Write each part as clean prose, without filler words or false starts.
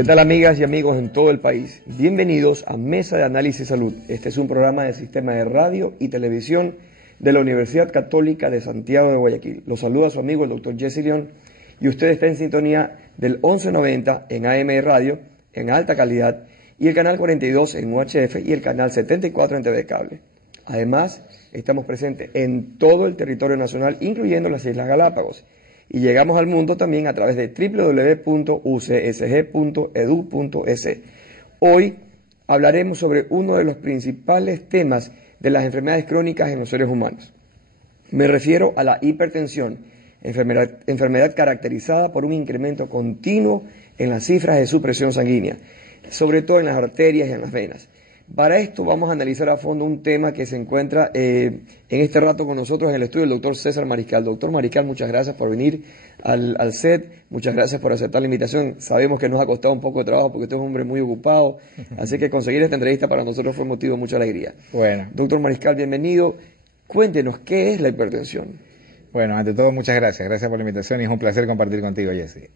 ¿Qué tal, amigas y amigos en todo el país? Bienvenidos a Mesa de Análisis Salud. Este es un programa del Sistema de Radio y Televisión de la Universidad Católica de Santiago de Guayaquil. Los saluda su amigo el Dr. Jesse León y usted está en sintonía del 1190 en AM Radio en alta calidad y el canal 42 en UHF y el canal 74 en TV Cable. Además, estamos presentes en todo el territorio nacional, incluyendo las Islas Galápagos. Y llegamos al mundo también a través de www.ucsg.edu.es. Hoy hablaremos sobre uno de los principales temas de las enfermedades crónicas en los seres humanos. Me refiero a la hipertensión, enfermedad caracterizada por un incremento continuo en las cifras de su presión sanguínea, sobre todo en las arterias y en las venas. Para esto vamos a analizar a fondo un tema que se encuentra en este rato con nosotros en el estudio, el doctor César Mariscal. Doctor Mariscal, muchas gracias por venir al set, muchas gracias por aceptar la invitación. Sabemos que nos ha costado un poco de trabajo porque usted es un hombre muy ocupado, así que conseguir esta entrevista para nosotros fue motivo de mucha alegría. Bueno. Doctor Mariscal, bienvenido. Cuéntenos, ¿qué es la hipertensión? Bueno, ante todo, muchas gracias. Gracias por la invitación y es un placer compartir contigo, Jesse.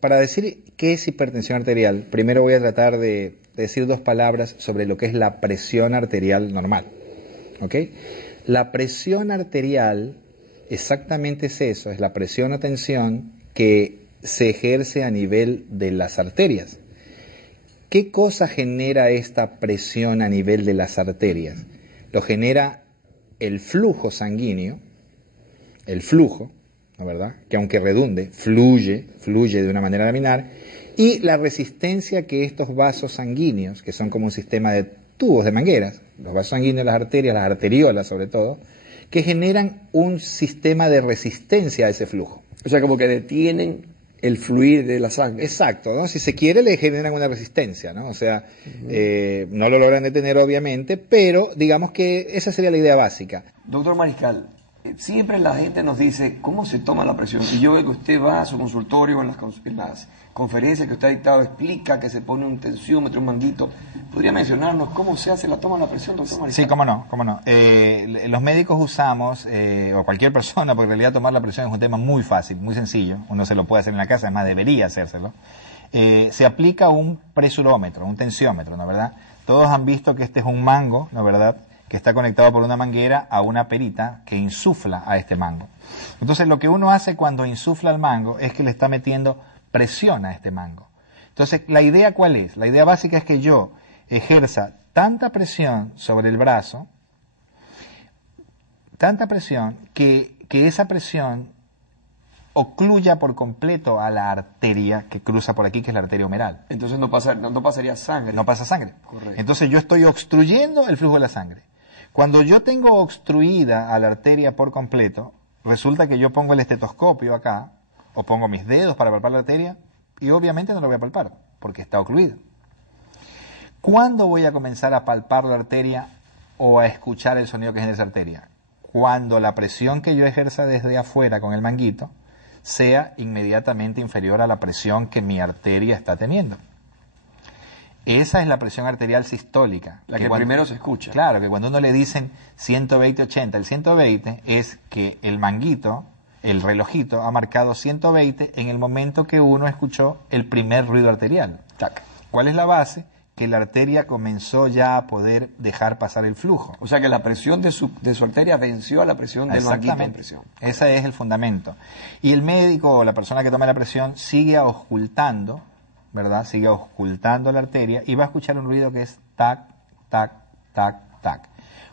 Para decir qué es hipertensión arterial, primero voy a tratar de decir dos palabras sobre lo que es la presión arterial normal. ¿Ok? La presión arterial exactamente es eso, es la presión o tensión que se ejerce a nivel de las arterias. ¿Qué cosa genera esta presión a nivel de las arterias? Lo genera el flujo sanguíneo, el flujo, ¿no verdad? Que aunque redunde, fluye de una manera laminar, y la resistencia que estos vasos sanguíneos, que son como un sistema de tubos de mangueras, los vasos sanguíneos, las arterias, las arteriolas sobre todo, que generan un sistema de resistencia a ese flujo. O sea, como que detienen el fluir de la sangre. Exacto, ¿no? Si se quiere le generan una resistencia, ¿no? O sea, no lo logran detener obviamente, pero digamos que esa sería la idea básica. Doctor Mariscal, siempre la gente nos dice, ¿cómo se toma la presión? Y yo veo que usted va a su consultorio, en las conferencias que usted ha dictado, explica que se pone un tensiómetro, un manguito. ¿Podría mencionarnos cómo se hace la toma de la presión, doctor Mariscal? Sí, cómo no. Los médicos usamos, o cualquier persona, porque en realidad tomar la presión es un tema muy fácil, muy sencillo. Uno se lo puede hacer en la casa, además debería hacérselo. Se aplica un presurómetro, un tensiómetro, ¿no verdad? Todos han visto que este es un mango, ¿no verdad?, que está conectado por una manguera a una perita que insufla a este mango. Entonces lo que uno hace cuando insufla el mango es que le está metiendo presión a este mango. Entonces, ¿la idea cuál es? La idea básica es que yo ejerza tanta presión sobre el brazo, tanta presión, que esa presión ocluya por completo a la arteria que cruza por aquí, que es la arteria humeral. Entonces no pasaría sangre. No pasa sangre. Correcto. Entonces yo estoy obstruyendo el flujo de la sangre. Cuando yo tengo obstruida a la arteria por completo, resulta que yo pongo el estetoscopio acá, o pongo mis dedos para palpar la arteria, y obviamente no lo voy a palpar, porque está ocluido. ¿Cuándo voy a comenzar a palpar la arteria o a escuchar el sonido que genera esa arteria? Cuando la presión que yo ejerza desde afuera con el manguito sea inmediatamente inferior a la presión que mi arteria está teniendo. Esa es la presión arterial sistólica. La que primero se escucha. Claro, que cuando uno le dicen 120-80, el 120 es que el manguito, el relojito, ha marcado 120 en el momento que uno escuchó el primer ruido arterial. Tac. ¿Cuál es la base? Que la arteria comenzó ya a poder dejar pasar el flujo. O sea que la presión de su arteria venció a la presión del manguito en presión. Ese es el fundamento. Y el médico o la persona que toma la presión sigue auscultando, ¿verdad? Sigue auscultando la arteria y va a escuchar un ruido que es tac, tac, tac, tac.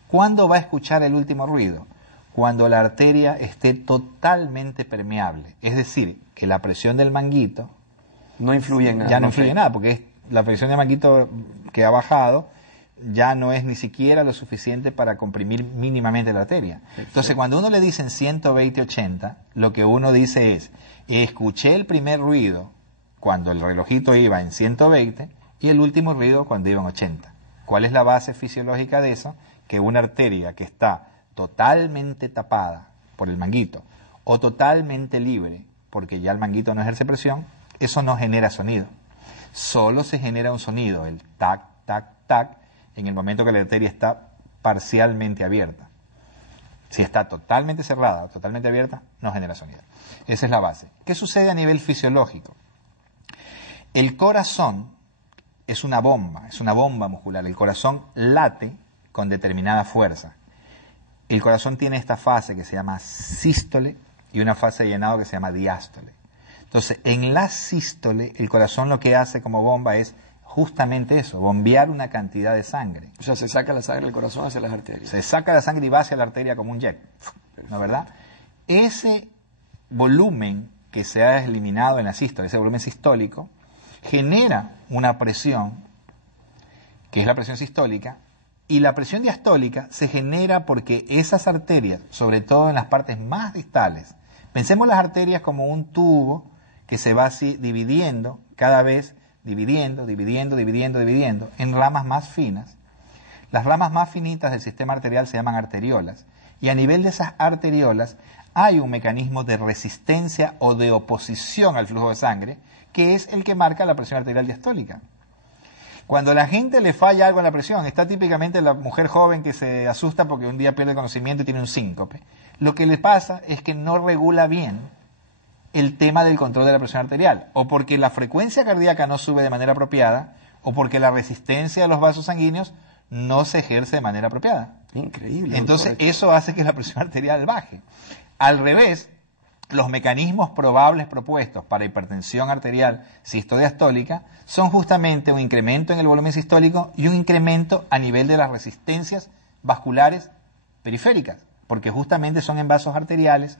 ¿Cuándo va a escuchar el último ruido? Cuando la arteria esté totalmente permeable. Es decir, que la presión del manguito no influye en nada. Ya no influye en nada, porque la presión del manguito que ha bajado ya no es ni siquiera lo suficiente para comprimir mínimamente la arteria. Perfecto. Entonces, cuando uno le dicen 120-80, lo que uno dice es, escuché el primer ruido cuando el relojito iba en 120 y el último ruido cuando iba en 80. ¿Cuál es la base fisiológica de eso? Que una arteria que está totalmente tapada por el manguito o totalmente libre, porque ya el manguito no ejerce presión, eso no genera sonido. Solo se genera un sonido, el tac, tac, tac, en el momento que la arteria está parcialmente abierta. Si está totalmente cerrada o totalmente abierta, no genera sonido. Esa es la base. ¿Qué sucede a nivel fisiológico? El corazón es una bomba muscular. El corazón late con determinada fuerza. El corazón tiene esta fase que se llama sístole y una fase de llenado que se llama diástole. Entonces, en la sístole, el corazón lo que hace como bomba es justamente eso, bombear una cantidad de sangre. O sea, se saca la sangre del corazón hacia las arterias. Se saca la sangre y va hacia la arteria como un jet, ¿no es verdad? Ese volumen que se ha eliminado en la sístole, ese volumen sistólico, genera una presión, que es la presión sistólica, y la presión diastólica se genera porque esas arterias, sobre todo en las partes más distales, pensemos las arterias como un tubo que se va así dividiendo, cada vez dividiendo, en ramas más finas. Las ramas más finitas del sistema arterial se llaman arteriolas, y a nivel de esas arteriolas hay un mecanismo de resistencia o de oposición al flujo de sangre, que es el que marca la presión arterial diastólica. Cuando a la gente le falla algo en la presión, está típicamente la mujer joven que se asusta porque un día pierde conocimiento y tiene un síncope. Lo que le pasa es que no regula bien el tema del control de la presión arterial, o porque la frecuencia cardíaca no sube de manera apropiada, o porque la resistencia de los vasos sanguíneos no se ejerce de manera apropiada. Increíble. Entonces eso hace que la presión arterial baje. Al revés, los mecanismos probables propuestos para hipertensión arterial sistodiastólica son justamente un incremento en el volumen sistólico y un incremento a nivel de las resistencias vasculares periféricas, porque justamente son en vasos arteriolares,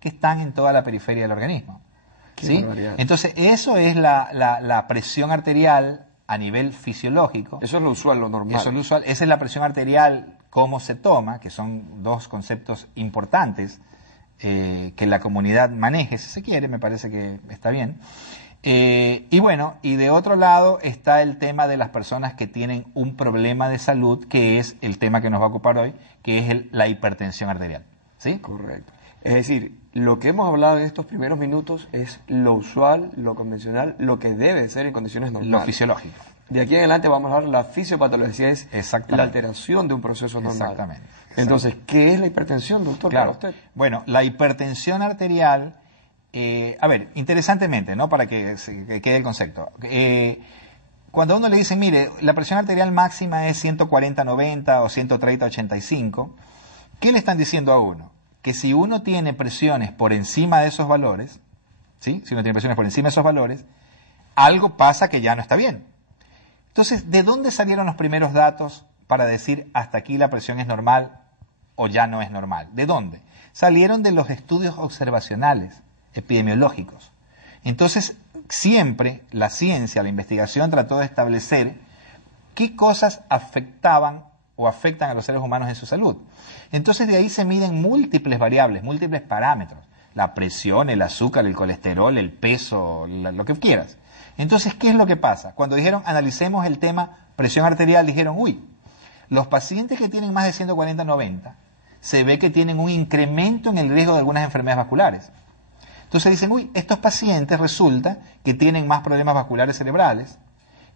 que están en toda la periferia del organismo. ¿Sí? Entonces, eso es la presión arterial a nivel fisiológico. Eso es lo usual, lo normal. Eso es lo usual. Esa es la presión arterial, cómo se toma, que son dos conceptos importantes que la comunidad maneje, si se quiere, me parece que está bien. Y bueno, y de otro lado está el tema de las personas que tienen un problema de salud, que es el tema que nos va a ocupar hoy, que es la hipertensión arterial. ¿Sí? Correcto. Es decir, lo que hemos hablado en estos primeros minutos es lo usual, lo convencional, lo que debe ser en condiciones normales. Lo fisiológico. De aquí en adelante vamos a hablar de la fisiopatología, es la alteración de un proceso normal. Exactamente. Entonces, ¿qué es la hipertensión, doctor? Claro. Para usted. Bueno, la hipertensión arterial, a ver, interesantemente, ¿no? Para que quede el concepto. Cuando uno le dice, mire, la presión arterial máxima es 140/90 o 130/85, ¿qué le están diciendo a uno? Que si uno tiene presiones por encima de esos valores, ¿sí? Si uno tiene presiones por encima de esos valores, algo pasa que ya no está bien. Entonces, ¿de dónde salieron los primeros datos para decir hasta aquí la presión es normal o ya no es normal? ¿De dónde? Salieron de los estudios observacionales, epidemiológicos. Entonces, siempre la ciencia, la investigación trató de establecer qué cosas afectaban o afectan a los seres humanos en su salud. Entonces de ahí se miden múltiples variables, múltiples parámetros. La presión, el azúcar, el colesterol, el peso, lo que quieras. Entonces, ¿qué es lo que pasa? Cuando dijeron, analicemos el tema presión arterial, dijeron, uy, los pacientes que tienen más de 140/90, se ve que tienen un incremento en el riesgo de algunas enfermedades vasculares. Entonces dicen, uy, estos pacientes resulta que tienen más problemas vasculares cerebrales,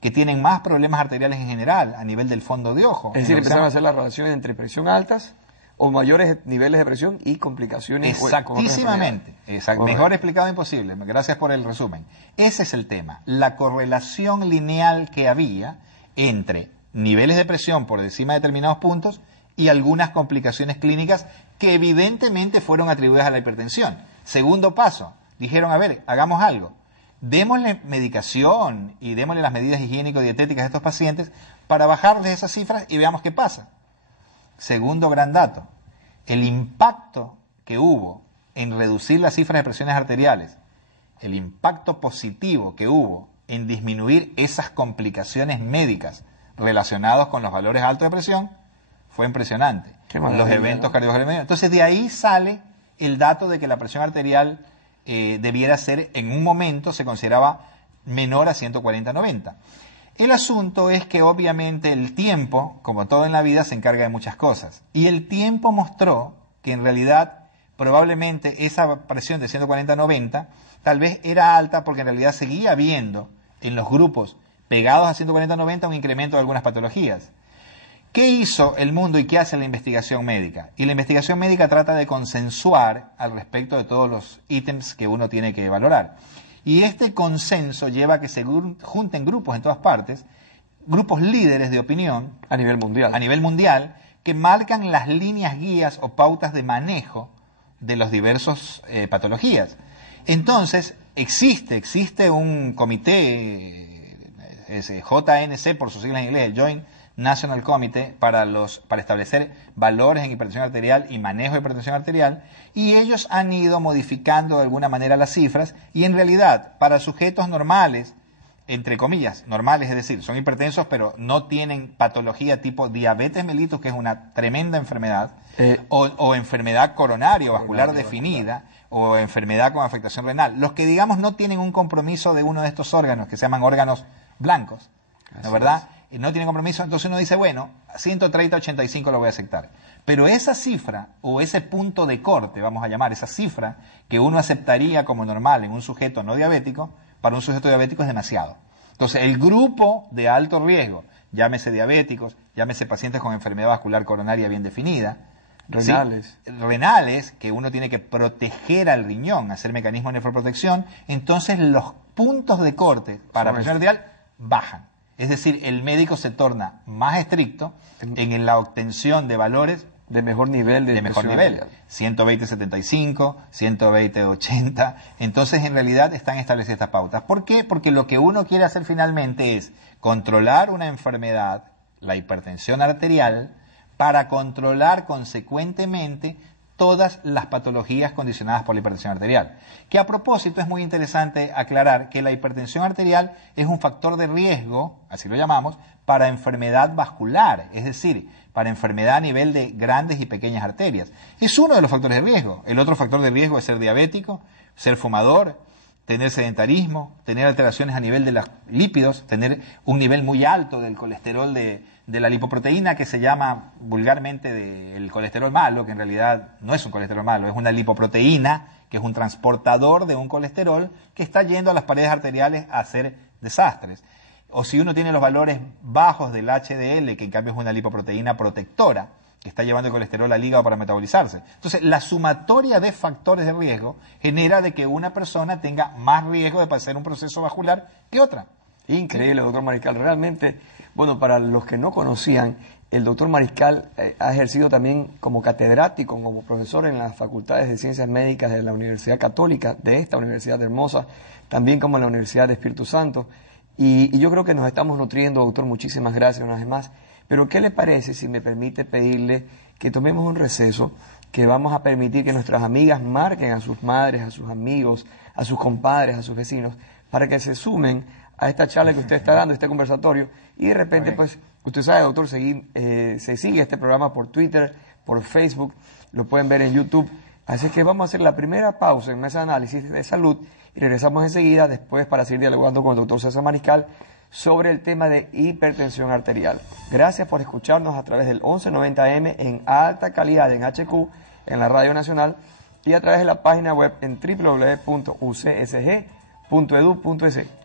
que tienen más problemas arteriales en general, a nivel del fondo de ojo. Es decir, empezaron a hacer las relaciones entre presión altas o mayores niveles de presión y complicaciones. Exactísimamente. Mejor explicado imposible. Gracias por el resumen. Ese es el tema. La correlación lineal que había entre niveles de presión por encima de determinados puntos y algunas complicaciones clínicas que evidentemente fueron atribuidas a la hipertensión. Segundo paso, dijeron, a ver, hagamos algo. Démosle medicación y démosle las medidas higiénico-dietéticas a estos pacientes para bajarles esas cifras y veamos qué pasa. Segundo gran dato, el impacto que hubo en reducir las cifras de presiones arteriales, el impacto positivo que hubo en disminuir esas complicaciones médicas relacionadas con los valores altos de presión, fue impresionante. Los eventos cardiovasculares. Entonces de ahí sale el dato de que la presión arterial debiera ser, en un momento se consideraba menor a 140/90. El asunto es que obviamente el tiempo, como todo en la vida, se encarga de muchas cosas. Y el tiempo mostró que en realidad probablemente esa presión de 140/90 tal vez era alta porque en realidad seguía habiendo en los grupos pegados a 140/90 un incremento de algunas patologías. ¿Qué hizo el mundo y qué hace la investigación médica? Y la investigación médica trata de consensuar al respecto de todos los ítems que uno tiene que valorar. Y este consenso lleva a que se junten grupos en todas partes, grupos líderes de opinión A nivel mundial. que marcan las líneas guías o pautas de manejo de las diversas patologías. Entonces, existe un comité, JNC por sus siglas en inglés, el Joint National Committee, para establecer valores en hipertensión arterial y manejo de hipertensión arterial, y ellos han ido modificando de alguna manera las cifras, y en realidad, para sujetos normales, entre comillas, normales, es decir, son hipertensos pero no tienen patología tipo diabetes mellitus, que es una tremenda enfermedad, o enfermedad coronaria o vascular definida, o enfermedad con afectación renal. Los que, digamos, no tienen un compromiso de uno de estos órganos, que se llaman órganos blancos, ¿no, verdad? Y no tienen compromiso, entonces uno dice, bueno, 130-85 lo voy a aceptar. Pero esa cifra, o ese punto de corte, vamos a llamar, esa cifra que uno aceptaría como normal en un sujeto no diabético, para un sujeto diabético es demasiado. Entonces, el grupo de alto riesgo, llámese diabéticos, llámese pacientes con enfermedad vascular coronaria bien definida, Renales. ¿sí? Renales, que uno tiene que proteger al riñón, hacer mecanismos de nefroprotección, entonces los puntos de corte para presión arterial bajan. Es decir, el médico se torna más estricto en la obtención de valores de mejor nivel. De mejor nivel. 120-75, 120-80. Entonces, en realidad, están establecidas estas pautas. ¿Por qué? Porque lo que uno quiere hacer finalmente es controlar una enfermedad, la hipertensión arterial, para controlar consecuentemente todas las patologías condicionadas por la hipertensión arterial. Que a propósito es muy interesante aclarar que la hipertensión arterial es un factor de riesgo, así lo llamamos, para enfermedad vascular, es decir, para enfermedad a nivel de grandes y pequeñas arterias. Es uno de los factores de riesgo. El otro factor de riesgo es ser diabético, ser fumador, tener sedentarismo, tener alteraciones a nivel de los lípidos, tener un nivel muy alto del colesterol de la lipoproteína, que se llama vulgarmente el colesterol malo, que en realidad no es un colesterol malo, es una lipoproteína, que es un transportador de un colesterol que está yendo a las paredes arteriales a hacer desastres. O si uno tiene los valores bajos del HDL, que en cambio es una lipoproteína protectora, que está llevando el colesterol al hígado para metabolizarse. Entonces, la sumatoria de factores de riesgo genera de que una persona tenga más riesgo de padecer un proceso vascular que otra. Increíble, doctor Mariscal. Realmente, bueno, para los que no conocían, el doctor Mariscal ha ejercido también como catedrático, como profesor en las facultades de Ciencias Médicas de la Universidad Católica, de esta Universidad Hermosa, también como en la Universidad de Espíritu Santo. Y yo creo que nos estamos nutriendo, doctor. Muchísimas gracias una vez más. Pero ¿qué le parece si me permite pedirle que tomemos un receso, que vamos a permitir que nuestras amigas marquen a sus madres, a sus amigos, a sus compadres, a sus vecinos, para que se sumen a esta charla que usted está dando, este conversatorio, y de repente, pues, usted sabe, doctor, se sigue este programa por Twitter, por Facebook, lo pueden ver en YouTube. Así que vamos a hacer la primera pausa en Mesa de Análisis de Salud y regresamos enseguida, después, para seguir dialogando con el doctor César Mariscal sobre el tema de hipertensión arterial. Gracias por escucharnos a través del 1190M en alta calidad en HQ, en la Radio Nacional, y a través de la página web en www.ucsg.edu.es.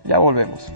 Ya volvemos.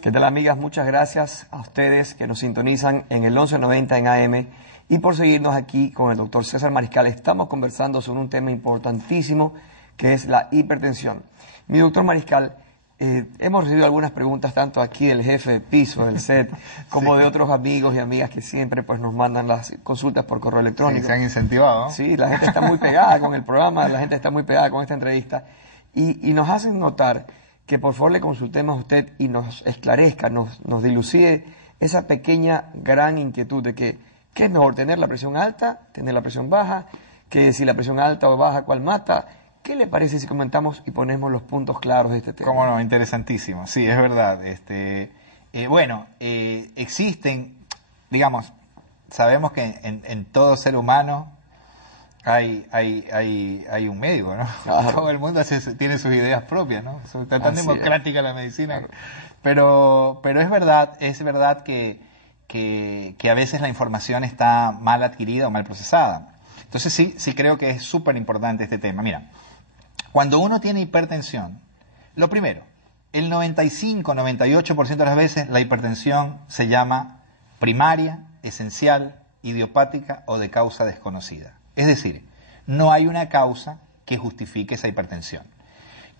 ¿Qué tal, amigas? Muchas gracias a ustedes que nos sintonizan en el 1190 en AM y por seguirnos aquí con el doctor César Mariscal. Estamos conversando sobre un tema importantísimo que es la hipertensión. Mi doctor Mariscal, hemos recibido algunas preguntas tanto aquí del jefe de piso, del set, como de otros amigos y amigas que siempre pues nos mandan las consultas por correo electrónico. Sí, se han incentivado. Sí, la gente está muy pegada con el programa, la gente está muy pegada con esta entrevista y nos hacen notar que por favor le consultemos a usted y nos esclarezca, nos dilucide esa pequeña gran inquietud de que ¿qué es mejor, tener la presión alta, tener la presión baja? Que si la presión alta o baja, ¿cuál mata? ¿Qué le parece si comentamos y ponemos los puntos claros de este tema? Cómo no, interesantísimo. Sí, es verdad. Existen, digamos, sabemos que en todo ser humano hay un médico, ¿no? Claro. Todo el mundo tiene sus ideas propias, ¿no? Está tan Así democrática la medicina. Pero es verdad que a veces la información está mal adquirida o mal procesada. Entonces sí creo que es súper importante este tema. Mira, cuando uno tiene hipertensión, lo primero, el 95-98% de las veces la hipertensión se llama primaria, esencial, idiopática o de causa desconocida. Es decir, no hay una causa que justifique esa hipertensión.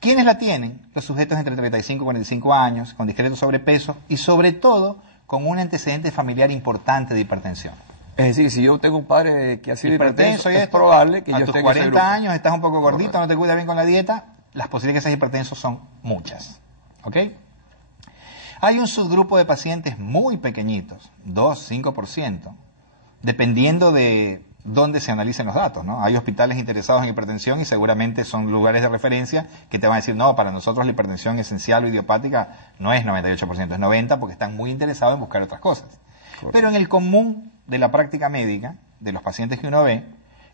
¿Quiénes la tienen? Los sujetos entre 35 y 45 años, con discreto sobrepeso y sobre todo con un antecedente familiar importante de hipertensión. Es decir, si yo tengo un padre que ha sido hipertenso, y es probable que a yo tus esté en ese 40 grupo. años estás un poco gordito, Correcto. no te cuidas bien con la dieta, las posibilidades de que seas hipertenso son muchas. ¿Ok? Hay un subgrupo de pacientes muy pequeñitos, 2-5%, dependiendo de dónde se analicen los datos, ¿no? Hay hospitales interesados en hipertensión y seguramente son lugares de referencia que te van a decir, no, para nosotros la hipertensión esencial o idiopática no es 98%, es 90% porque están muy interesados en buscar otras cosas. Correcto. Pero en el común de la práctica médica, de los pacientes que uno ve,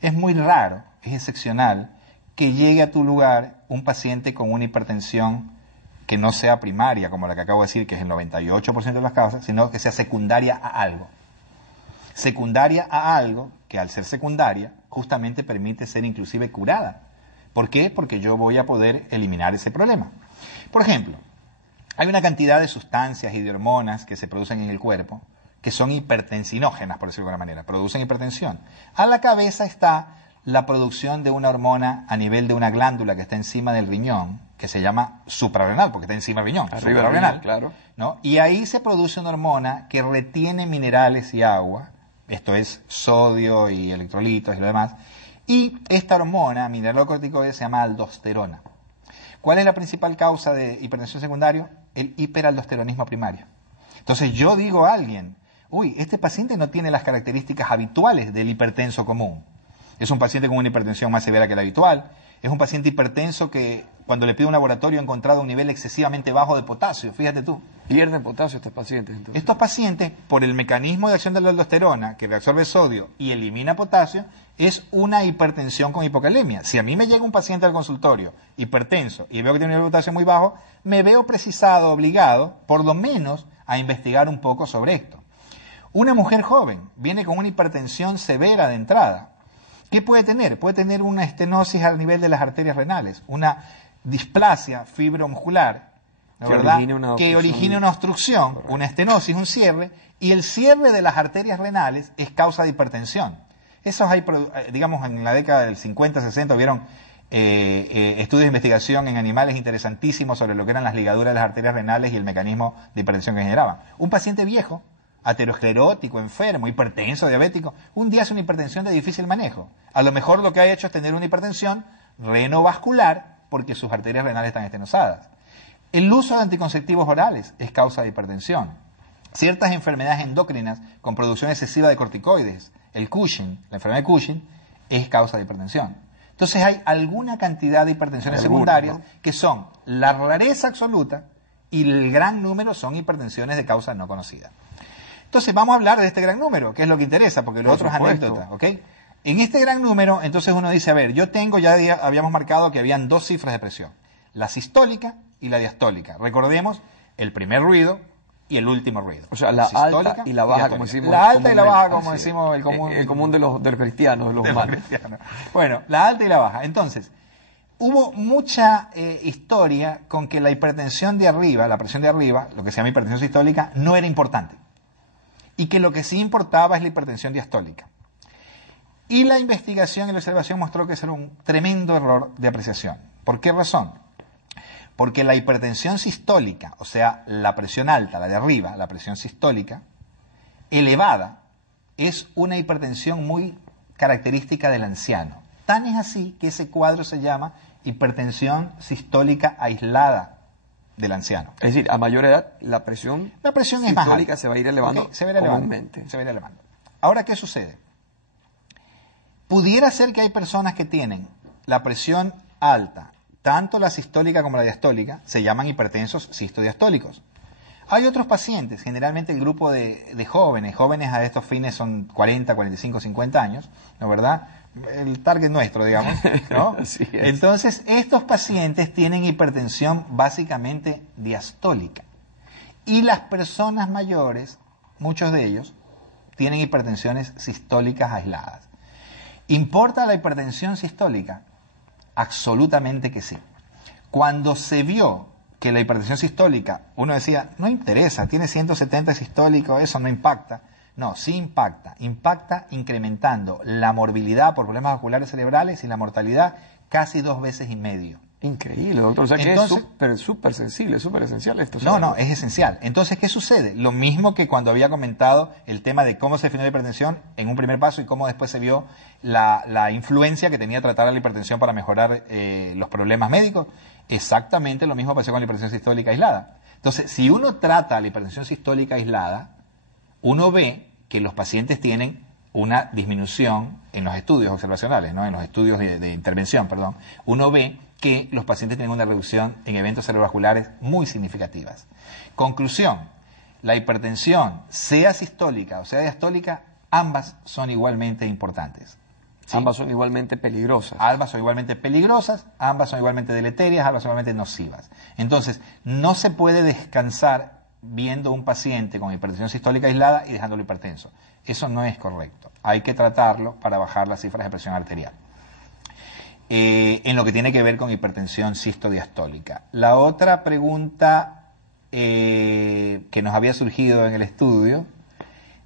es muy raro, es excepcional, que llegue a tu lugar un paciente con una hipertensión que no sea primaria, como la que acabo de decir, que es el 98% de las causas, sino que sea secundaria a algo. Secundaria a algo que al ser secundaria justamente permite ser inclusive curada. ¿Por qué? Porque yo voy a poder eliminar ese problema. Por ejemplo, hay una cantidad de sustancias y de hormonas que se producen en el cuerpo que son hipertensinógenas, por decirlo de alguna manera, producen hipertensión. A la cabeza está la producción de una hormona a nivel de una glándula que está encima del riñón, que se llama suprarrenal, porque está encima del riñón, Arriba del suprarrenal, riñón, claro. ¿no? Y ahí se produce una hormona que retiene minerales y agua, esto es sodio y electrolitos y lo demás, y esta hormona mineralocorticoide se llama aldosterona. ¿Cuál es la principal causa de hipertensión secundaria? El hiperaldosteronismo primario. Entonces yo digo a alguien, uy, este paciente no tiene las características habituales del hipertenso común. Es un paciente con una hipertensión más severa que la habitual. Es un paciente hipertenso que cuando le pido un laboratorio ha encontrado un nivel excesivamente bajo de potasio. Fíjate tú. Pierden potasio estos pacientes. Entonces. Estos pacientes, por el mecanismo de acción de la aldosterona, que reabsorbe sodio y elimina potasio, es una hipertensión con hipocalemia. Si a mí me llega un paciente al consultorio hipertenso y veo que tiene un nivel de potasio muy bajo, me veo precisado, obligado, por lo menos, a investigar un poco sobre esto. Una mujer joven viene con una hipertensión severa de entrada. ¿Qué puede tener? Puede tener una estenosis al nivel de las arterias renales, una displasia fibromuscular, ¿no, verdad? Que origine una obstrucción, correcto, una estenosis, un cierre, y el cierre de las arterias renales es causa de hipertensión. Esos hay, digamos, en la década del 50, 60 hubieron estudios de investigación en animales interesantísimos sobre lo que eran las ligaduras de las arterias renales y el mecanismo de hipertensión que generaban. Un paciente viejo, aterosclerótico, enfermo, hipertenso, diabético, un día hace una hipertensión de difícil manejo. A lo mejor lo que ha hecho es tener una hipertensión renovascular porque sus arterias renales están estenosadas. El uso de anticonceptivos orales es causa de hipertensión. Ciertas enfermedades endocrinas con producción excesiva de corticoides, el Cushing, la enfermedad de Cushing, es causa de hipertensión. Entonces hay alguna cantidad de hipertensiones secundarias, ¿no?, que son la rareza absoluta y el gran número son hipertensiones de causa no conocida. Entonces vamos a hablar de este gran número, que es lo que interesa, porque lo otro es anécdota, ¿ok? En este gran número, entonces uno dice, a ver, yo tengo, ya habíamos marcado que habían dos cifras de presión, la sistólica y la diastólica. Recordemos, el primer ruido y el último ruido. O sea, la alta y la baja, como decimos. La alta y la baja, como decimos, el común de los cristianos, de los humanos. Bueno, la alta y la baja. Entonces, hubo mucha historia con que la hipertensión de arriba, la presión de arriba, lo que se llama hipertensión sistólica, no era importante. Y que lo que sí importaba es la hipertensión diastólica. Y la investigación y la observación mostró que ese era un tremendo error de apreciación. ¿Por qué razón? Porque la hipertensión sistólica, o sea, la presión alta, la de arriba, la presión sistólica, elevada, es una hipertensión muy característica del anciano. Tan es así que ese cuadro se llama hipertensión sistólica aislada del anciano. Es decir, a mayor edad, la presión sistólica se va a ir elevando, okay, se va a ir elevando. Ahora, ¿qué sucede? Pudiera ser que hay personas que tienen la presión alta, tanto la sistólica como la diastólica, se llaman hipertensos sistodiastólicos. Hay otros pacientes, generalmente el grupo de jóvenes a estos fines son 40, 45, 50 años, ¿no verdad? El target nuestro, digamos, ¿no? Así es. Entonces, estos pacientes tienen hipertensión básicamente diastólica. Y las personas mayores, muchos de ellos, tienen hipertensiones sistólicas aisladas. ¿Importa la hipertensión sistólica? Absolutamente que sí. Cuando se vio que la hipertensión sistólica, uno decía, no interesa, tiene 170 sistólico, eso no impacta. No, sí impacta. Impacta incrementando la morbilidad por problemas vasculares cerebrales y la mortalidad casi 2,5 veces. Increíble, doctor. O sea, Entonces, que es súper sensible, súper esencial esto. No, es esencial. Entonces, ¿qué sucede? Lo mismo que cuando había comentado el tema de cómo se definió la hipertensión en un primer paso y cómo después se vio la influencia que tenía tratar a la hipertensión para mejorar los problemas médicos. Exactamente lo mismo pasó con la hipertensión sistólica aislada. Entonces, si uno trata la hipertensión sistólica aislada, uno ve que los pacientes tienen una disminución en los estudios observacionales, ¿no? En los estudios de intervención, perdón. Uno ve que los pacientes tienen una reducción en eventos cerebrovasculares muy significativas. Conclusión, la hipertensión, sea sistólica o sea diastólica, ambas son igualmente importantes. ¿Sí? Ambas son igualmente peligrosas. Ambas son igualmente peligrosas, ambas son igualmente deleterias, ambas son igualmente nocivas. Entonces, no se puede descansar viendo un paciente con hipertensión sistólica aislada y dejándolo hipertenso. Eso no es correcto. Hay que tratarlo para bajar las cifras de presión arterial. En lo que tiene que ver con hipertensión sistodiastólica. La otra pregunta que nos había surgido en el estudio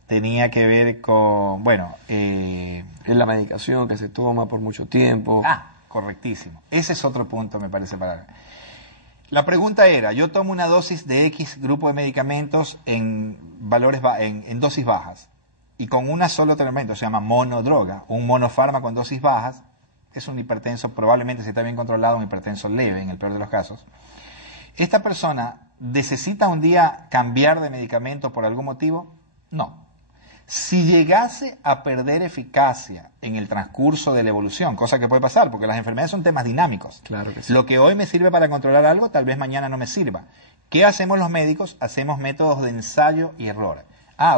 tenía que ver con, es la medicación que se toma por mucho tiempo. Correctísimo. Ese es otro punto, me parece, para... La pregunta era, yo tomo una dosis de X grupo de medicamentos en dosis bajas y con una solo tratamiento, se llama monodroga, un monofármaco en dosis bajas, es un hipertenso, probablemente si está bien controlado, un hipertenso leve en el peor de los casos. ¿Esta persona necesita un día cambiar de medicamento por algún motivo? No. Si llegase a perder eficacia en el transcurso de la evolución, cosa que puede pasar, porque las enfermedades son temas dinámicos. Claro que sí. Lo que hoy me sirve para controlar algo, tal vez mañana no me sirva. ¿Qué hacemos los médicos? Hacemos métodos de ensayo y error.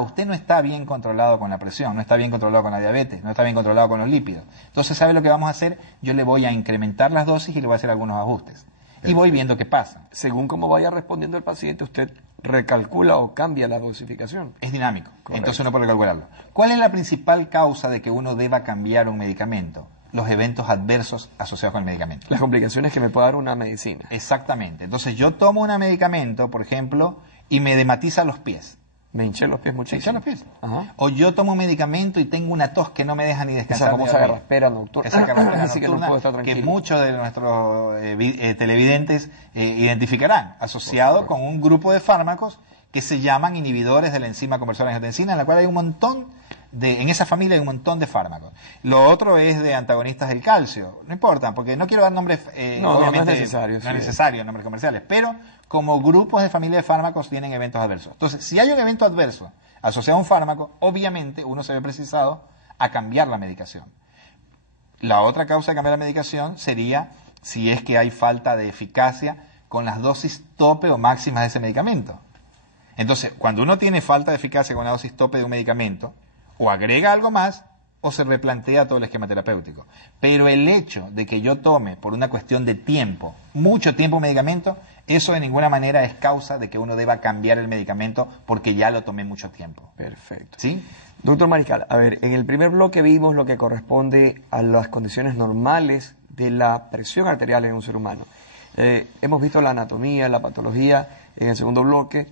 Usted no está bien controlado con la presión, no está bien controlado con la diabetes, no está bien controlado con los lípidos. Entonces, ¿sabe lo que vamos a hacer? Yo le voy a incrementar las dosis y le voy a hacer algunos ajustes. Y voy viendo qué pasa. Según cómo vaya respondiendo el paciente, usted recalcula o cambia la dosificación. Es dinámico, Correcto. Entonces uno puede recalcularlo. ¿Cuál es la principal causa de que uno deba cambiar un medicamento? Los eventos adversos asociados con el medicamento. Las complicaciones que me puede dar una medicina. Exactamente. Entonces yo tomo un medicamento, por ejemplo, y me dematiza los pies. Me hinché los pies muchísimo. Me hinché los pies. Ajá. O yo tomo un medicamento y tengo una tos que no me deja ni descansar. Esa famosa garraspera nocturna. Esa garraspera Así que no puedo estar tranquilo. que muchos de nuestros televidentes identificarán, asociado con un grupo de fármacos que se llaman inhibidores de la enzima conversora de angiotensina, en la cual hay un montón en esa familia hay un montón de fármacos. Lo otro es de antagonistas del calcio. No importa, porque no quiero dar nombres, obviamente no es necesario. No es necesario, nombres comerciales, pero como grupos de familia de fármacos tienen eventos adversos. Entonces, si hay un evento adverso asociado a un fármaco, obviamente uno se ve precisado a cambiar la medicación. La otra causa de cambiar la medicación sería si es que hay falta de eficacia con las dosis tope o máximas de ese medicamento. Entonces, cuando uno tiene falta de eficacia con una dosis tope de un medicamento, o agrega algo más, o se replantea todo el esquema terapéutico. Pero el hecho de que yo tome, por una cuestión de tiempo, mucho tiempo un medicamento, eso de ninguna manera es causa de que uno deba cambiar el medicamento porque ya lo tomé mucho tiempo. Perfecto. ¿Sí? Doctor Mariscal, a ver, en el primer bloque vimos lo que corresponde a las condiciones normales de la presión arterial en un ser humano. Hemos visto la anatomía, la patología en el segundo bloque.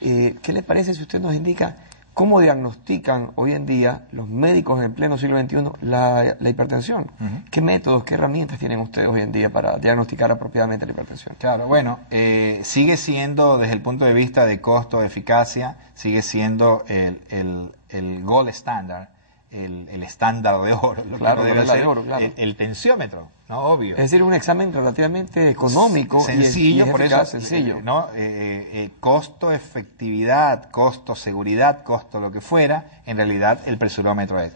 ¿Qué le parece si usted nos indica cómo diagnostican hoy en día los médicos en el pleno siglo XXI la hipertensión? ¿Qué métodos, qué herramientas tienen ustedes hoy en día para diagnosticar apropiadamente la hipertensión? Claro, bueno, sigue siendo, desde el punto de vista de costo, eficacia, sigue siendo el gold standard, el estándar de oro, lo claro, que debe ser de oro, claro. el tensiómetro, ¿no? Obvio. Es decir, un examen relativamente económico, sencillo, y por eficaz, eso, sencillo. ¿no? Costo, efectividad, costo, seguridad, costo, lo que fuera, en realidad el presurómetro es.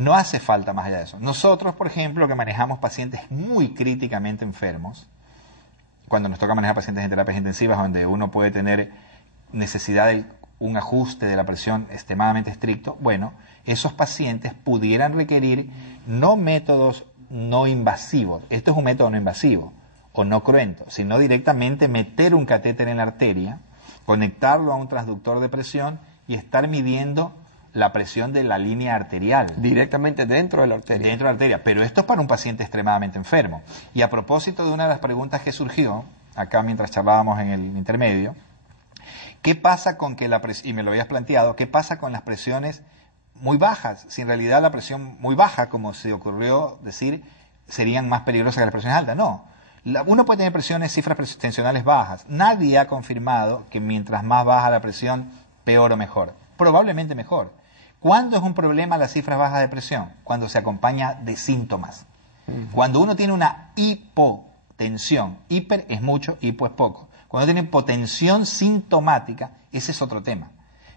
No hace falta más allá de eso. Nosotros, por ejemplo, que manejamos pacientes muy críticamente enfermos, cuando nos toca manejar pacientes en terapias intensivas, donde uno puede tener necesidad de un ajuste de la presión extremadamente estricto, bueno, esos pacientes pudieran requerir no métodos no invasivos, esto es un método no invasivo o no cruento, sino directamente meter un catéter en la arteria, conectarlo a un transductor de presión y estar midiendo la presión de la línea arterial. Directamente dentro de la arteria. Dentro de la arteria, pero esto es para un paciente extremadamente enfermo. Y a propósito de una de las preguntas que surgió, acá mientras charlábamos en el intermedio, ¿qué pasa con que la presión, y me lo habías planteado, qué pasa con las presiones muy bajas? Si en realidad la presión muy baja, como se ocurrió decir, serían más peligrosas que las presiones altas. No. Uno puede tener presiones, cifras tensionales bajas. Nadie ha confirmado que mientras más baja la presión, peor o mejor. Probablemente mejor. ¿Cuándo es un problema las cifras bajas de presión? Cuando se acompaña de síntomas. Cuando uno tiene una hipotensión, hiper es mucho, hipo es poco. Cuando tiene hipotensión sintomática, ese es otro tema.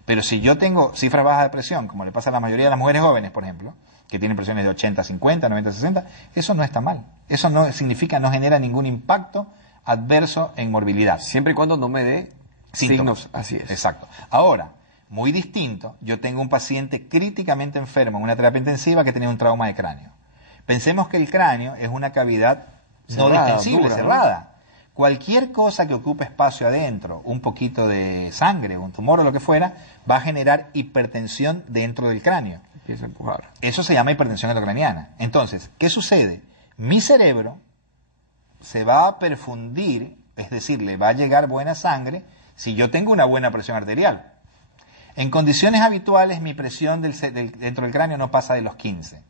Pero si yo tengo cifras bajas de presión, como le pasa a la mayoría de las mujeres jóvenes, por ejemplo, que tienen presiones de 80, 50, 90, 60, eso no está mal. Eso no significa, no genera ningún impacto adverso en morbilidad. Siempre y cuando no me dé signos. Así es. Exacto. Ahora, muy distinto, yo tengo un paciente críticamente enfermo en una terapia intensiva que tenía un trauma de cráneo. Pensemos que el cráneo es una cavidad no distensible, cerrada. ¿No? Cualquier cosa que ocupe espacio adentro, un poquito de sangre, un tumor o lo que fuera, va a generar hipertensión dentro del cráneo. Empieza a empujar. Eso se llama hipertensión endocraniana. Entonces, ¿qué sucede? Mi cerebro se va a perfundir, es decir, le va a llegar buena sangre si yo tengo una buena presión arterial. En condiciones habituales, mi presión dentro del cráneo no pasa de los 15.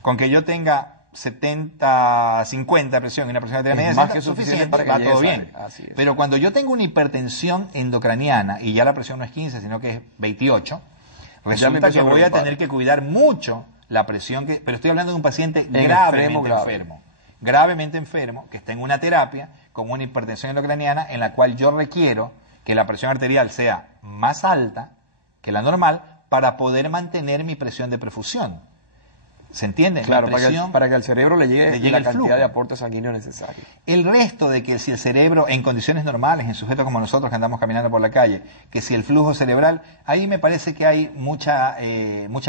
Con que yo tenga 70, 50 presión y una presión arterial media, más que suficiente para que va todo bien. Así es. Pero cuando yo tengo una hipertensión endocraniana y ya la presión no es 15, sino que es 28, resulta que voy a tener que cuidar mucho la presión, pero estoy hablando de un paciente gravemente enfermo, que está en una terapia con una hipertensión endocraniana en la cual yo requiero que la presión arterial sea más alta que la normal para poder mantener mi presión de perfusión. ¿Se entiende? Claro, para que al cerebro le llegue la cantidad flujo de aporte sanguíneo necesario. El resto de que si el cerebro, en condiciones normales, en sujetos como nosotros que andamos caminando por la calle, que si el flujo cerebral, ahí me parece que hay mucha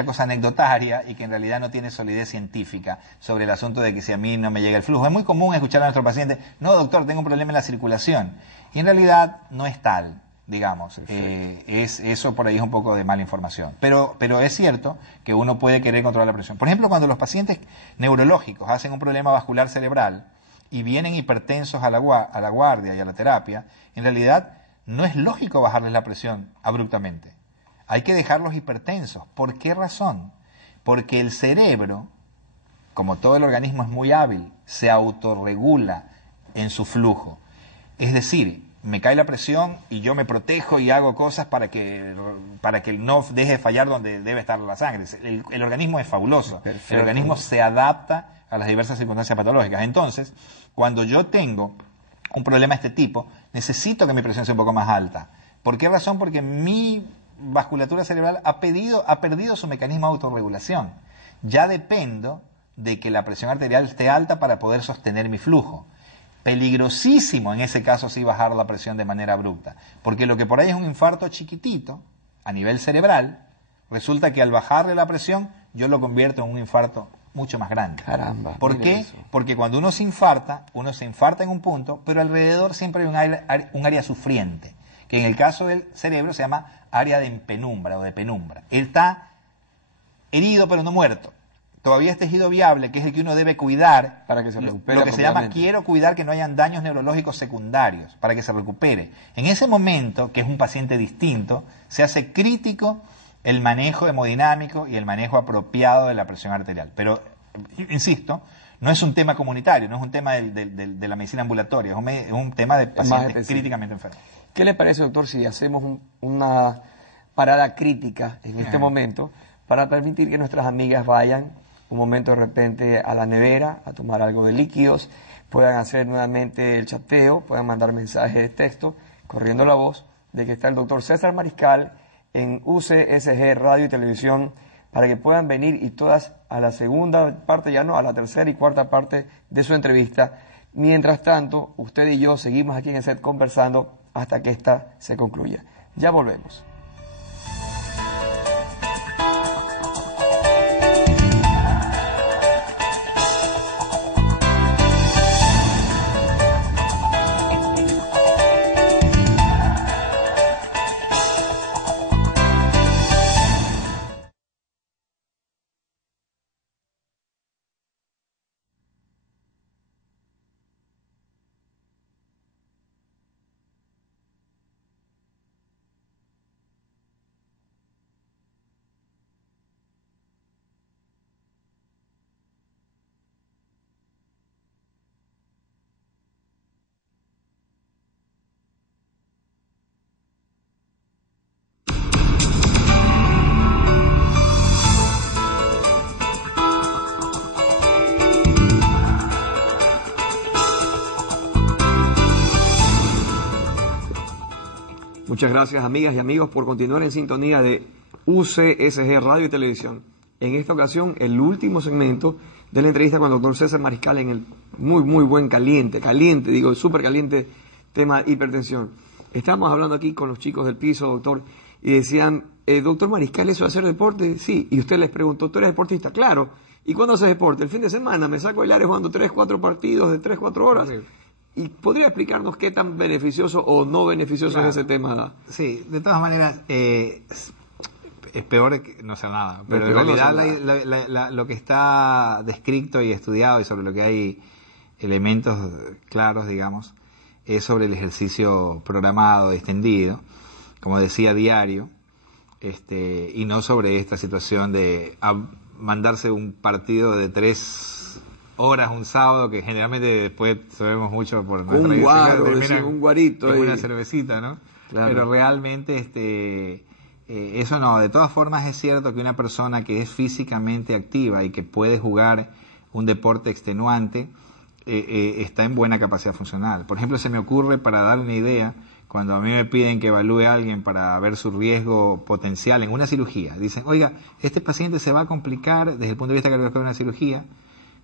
cosa anecdotaria y que en realidad no tiene solidez científica sobre el asunto de que si a mí no me llega el flujo. Es muy común escuchar a nuestro paciente, no doctor, tengo un problema en la circulación. Y en realidad no es tal. Digamos, eso por ahí es un poco de mala información. Pero es cierto que uno puede querer controlar la presión. Por ejemplo, cuando los pacientes neurológicos hacen un problema vascular cerebral y vienen hipertensos a la guardia y a la terapia, en realidad no es lógico bajarles la presión abruptamente. Hay que dejarlos hipertensos. ¿Por qué razón? Porque el cerebro, como todo el organismo es muy hábil, se autorregula en su flujo. Es decir, me cae la presión y yo me protejo y hago cosas para que no deje de fallar donde debe estar la sangre. El organismo es fabuloso. Perfecto. El organismo se adapta a las diversas circunstancias patológicas. Entonces, cuando yo tengo un problema de este tipo, necesito que mi presión sea un poco más alta. ¿Por qué razón? Porque mi vasculatura cerebral ha perdido su mecanismo de autorregulación. Ya dependo de que la presión arterial esté alta para poder sostener mi flujo. Peligrosísimo en ese caso sí bajar la presión de manera abrupta, porque lo que por ahí es un infarto chiquitito a nivel cerebral, resulta que al bajarle la presión yo lo convierto en un infarto mucho más grande. Caramba. ¿Por qué? Eso. Porque cuando uno se infarta en un punto, pero alrededor siempre hay un área sufriente, que en el caso del cerebro se llama área de penumbra o de penumbra. Él está herido pero no muerto. Todavía es tejido viable, que es el que uno debe cuidar, para que se recupere. Lo que se llama, quiero cuidar que no hayan daños neurológicos secundarios, para que se recupere. En ese momento, que es un paciente distinto, se hace crítico el manejo hemodinámico y el manejo apropiado de la presión arterial. Pero, insisto, no es un tema comunitario, no es un tema de la medicina ambulatoria, es un tema de pacientes críticamente enfermos. ¿Qué le parece, doctor, si hacemos una parada crítica en este momento para permitir que nuestras amigas vayan un momento de repente a la nevera a tomar algo de líquidos, puedan hacer nuevamente el chateo, puedan mandar mensajes de texto, corriendo la voz de que está el doctor César Mariscal en UCSG Radio y Televisión, para que puedan venir y todas a la segunda parte, ya no, a la tercera y cuarta parte de su entrevista. Mientras tanto, usted y yo seguimos aquí en el set conversando hasta que esta se concluya. Ya volvemos. Muchas gracias, amigas y amigos, por continuar en sintonía de UCSG Radio y Televisión. En esta ocasión, el último segmento de la entrevista con el doctor César Mariscal en el muy buen súper caliente tema hipertensión. Estamos hablando aquí con los chicos del piso, doctor, y decían, doctor Mariscal, ¿eso de hacer deporte? Sí. Y usted les preguntó, ¿tú eres deportista? Claro. ¿Y cuándo haces deporte? El fin de semana me saco a bailar jugando 3-4 partidos de 3-4 horas. Sí. ¿Y podría explicarnos qué tan beneficioso o no beneficioso es ese tema? Sí, de todas maneras, es peor que no hacer nada. Pero en realidad lo que está descrito y estudiado y sobre lo que hay elementos claros, digamos, es sobre el ejercicio programado, extendido, como decía, diario, y no sobre esta situación de mandarse un partido de 3 horas un sábado, que generalmente después sabemos mucho por nuestra un guarito una cervecita, ¿no? Claro. Pero realmente eso no. De todas formas es cierto que una persona que es físicamente activa y que puede jugar un deporte extenuante está en buena capacidad funcional. Por ejemplo, se me ocurre, para dar una idea, cuando a mí me piden que evalúe a alguien para ver su riesgo potencial en una cirugía, dicen, oiga, este paciente se va a complicar desde el punto de vista cardiovascular en una cirugía,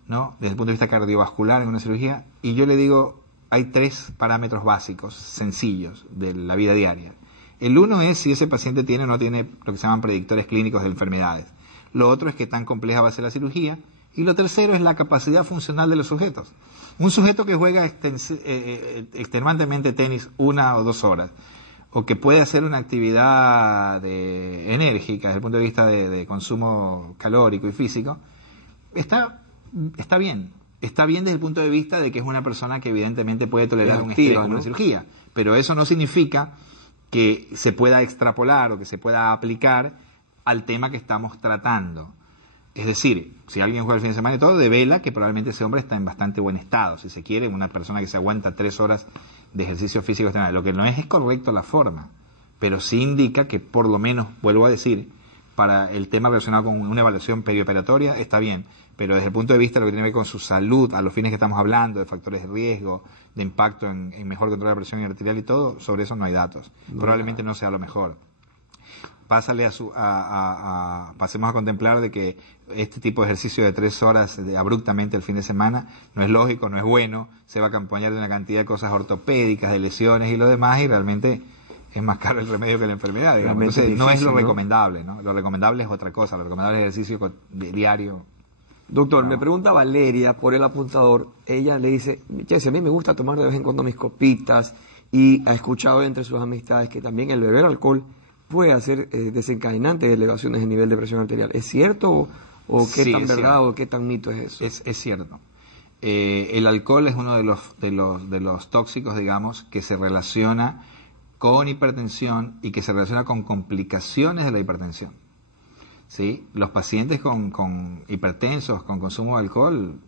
¿no? Desde el punto de vista cardiovascular en una cirugía, y yo le digo, hay 3 parámetros básicos, sencillos, de la vida diaria. El uno es si ese paciente tiene o no tiene lo que se llaman predictores clínicos de enfermedades. Lo otro es qué tan compleja va a ser la cirugía. Y lo tercero es la capacidad funcional de los sujetos. Un sujeto que juega extenuantemente tenis 1 o 2 horas, o que puede hacer una actividad enérgica desde el punto de vista de consumo calórico y físico, está bien. Está bien desde el punto de vista de que es una persona que evidentemente puede tolerar un estrés como una cirugía. Pero eso no significa que se pueda extrapolar o que se pueda aplicar al tema que estamos tratando. Es decir, si alguien juega el fin de semana y todo, devela que probablemente ese hombre está en bastante buen estado. Si se quiere, una persona que se aguanta 3 horas de ejercicio físico externo. Lo que no es correcto la forma, pero sí indica que, por lo menos, vuelvo a decir, para el tema relacionado con una evaluación perioperatoria está bien, pero desde el punto de vista de lo que tiene que ver con su salud, a los fines que estamos hablando, de factores de riesgo, de impacto en mejor control de la presión arterial y todo, sobre eso no hay datos. Probablemente no sea lo mejor. Pasemos a contemplar de que este tipo de ejercicio de 3 horas abruptamente el fin de semana no es lógico, no es bueno, se va a acompañar de una cantidad de cosas ortopédicas, de lesiones y lo demás, y realmente es más caro el remedio que la enfermedad, digamos. Entonces, difícil, no es lo recomendable, ¿no? Lo recomendable es otra cosa, lo recomendable es ejercicio diario. Doctor, me pregunta Valeria por el apuntador, ella le dice, a mí me gusta tomar de vez en cuando mis copitas, y ha escuchado entre sus amistades que también el beber alcohol puede hacer desencadenante de elevaciones de nivel de presión arterial. ¿Es cierto o qué tan verdad o qué tan mito es eso? Es cierto. El alcohol es uno de los tóxicos, digamos, que se relaciona con hipertensión y que se relaciona con complicaciones de la hipertensión. ¿Sí? Los pacientes con hipertensos, con consumo de alcohol,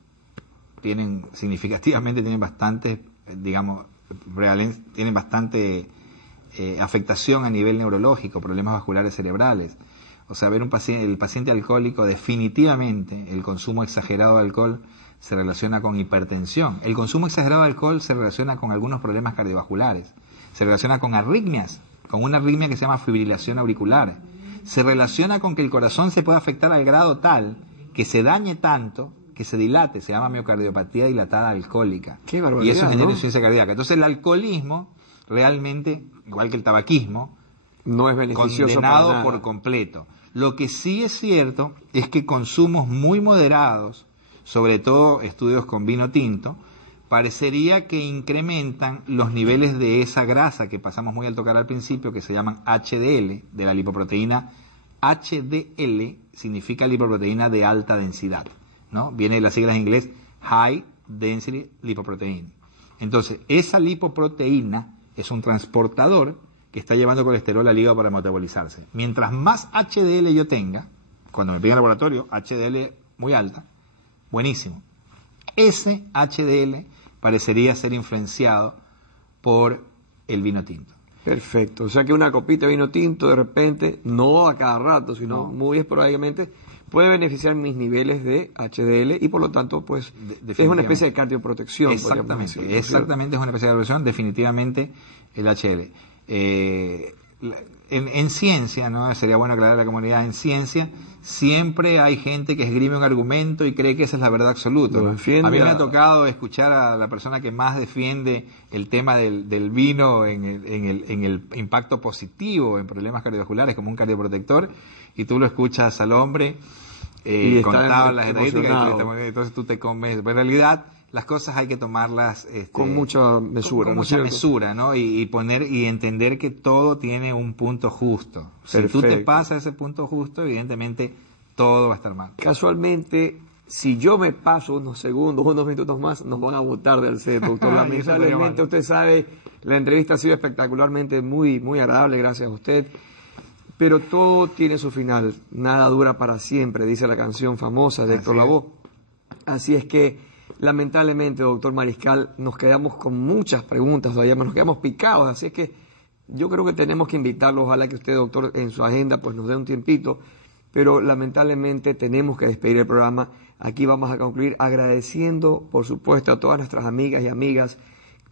tienen bastante, digamos, tienen bastante afectación a nivel neurológico, problemas vasculares cerebrales. O sea, el paciente alcohólico, definitivamente el consumo exagerado de alcohol se relaciona con hipertensión. El consumo exagerado de alcohol se relaciona con algunos problemas cardiovasculares, se relaciona con arritmias, con una arritmia que se llama fibrilación auricular, se relaciona con que el corazón se puede afectar al grado tal que se dañe tanto, que se dilate, se llama miocardiopatía dilatada alcohólica. Qué barbaridad, y eso genera ¿no? insuficiencia cardíaca. Entonces el alcoholismo realmente, igual que el tabaquismo, No es beneficioso condenado para nada. por completo. Lo que sí es cierto es que consumos muy moderados, sobre todo estudios con vino tinto, parecería que incrementan los niveles de esa grasa que pasamos muy al tocar al principio, que se llaman HDL, de la lipoproteína. HDL significa lipoproteína de alta densidad, ¿no? Viene de las siglas en inglés High Density Lipoprotein. Entonces, esa lipoproteína es un transportador que está llevando colesterol al hígado para metabolizarse. Mientras más HDL yo tenga, cuando me piden el laboratorio, HDL muy alta, buenísimo. Ese HDL parecería ser influenciado por el vino tinto. Perfecto. O sea que una copita de vino tinto de repente, no a cada rato, sino muy esporádicamente, puede beneficiar mis niveles de HDL y por lo tanto, pues, es una especie de cardioprotección. Exactamente, decir, exactamente es una especie de cardioprotección, definitivamente el HDL. En ciencia, ¿no? Sería bueno aclarar a la comunidad, en ciencia siempre hay gente que esgrime un argumento y cree que esa es la verdad absoluta, ¿no? A mí me ha tocado escuchar a la persona que más defiende el tema del vino en el impacto positivo en problemas cardiovasculares como un cardioprotector, y tú lo escuchas al hombre con tablas estadísticas, entonces tú te comes. Pero en realidad las cosas hay que tomarlas con mucha mesura, con ¿no? mucha mesura, ¿no? Y poner y entender que todo tiene un punto justo. Si tú te pasas ese punto justo, evidentemente todo va a estar mal. Casualmente, si yo me paso unos segundos, unos minutos más, nos van a botar del set, doctor. Lamentablemente, usted sabe, la entrevista ha sido espectacularmente muy, muy agradable, gracias a usted. Pero todo tiene su final, nada dura para siempre, dice la canción famosa de Héctor Lavoe. Así es que, lamentablemente, doctor Mariscal, nos quedamos con muchas preguntas todavía, nos quedamos picados, así es que yo creo que tenemos que invitarlo, ojalá que usted, doctor, en su agenda, pues nos dé un tiempito, pero lamentablemente tenemos que despedir el programa. Aquí vamos a concluir agradeciendo, por supuesto, a todas nuestras amigas y amigas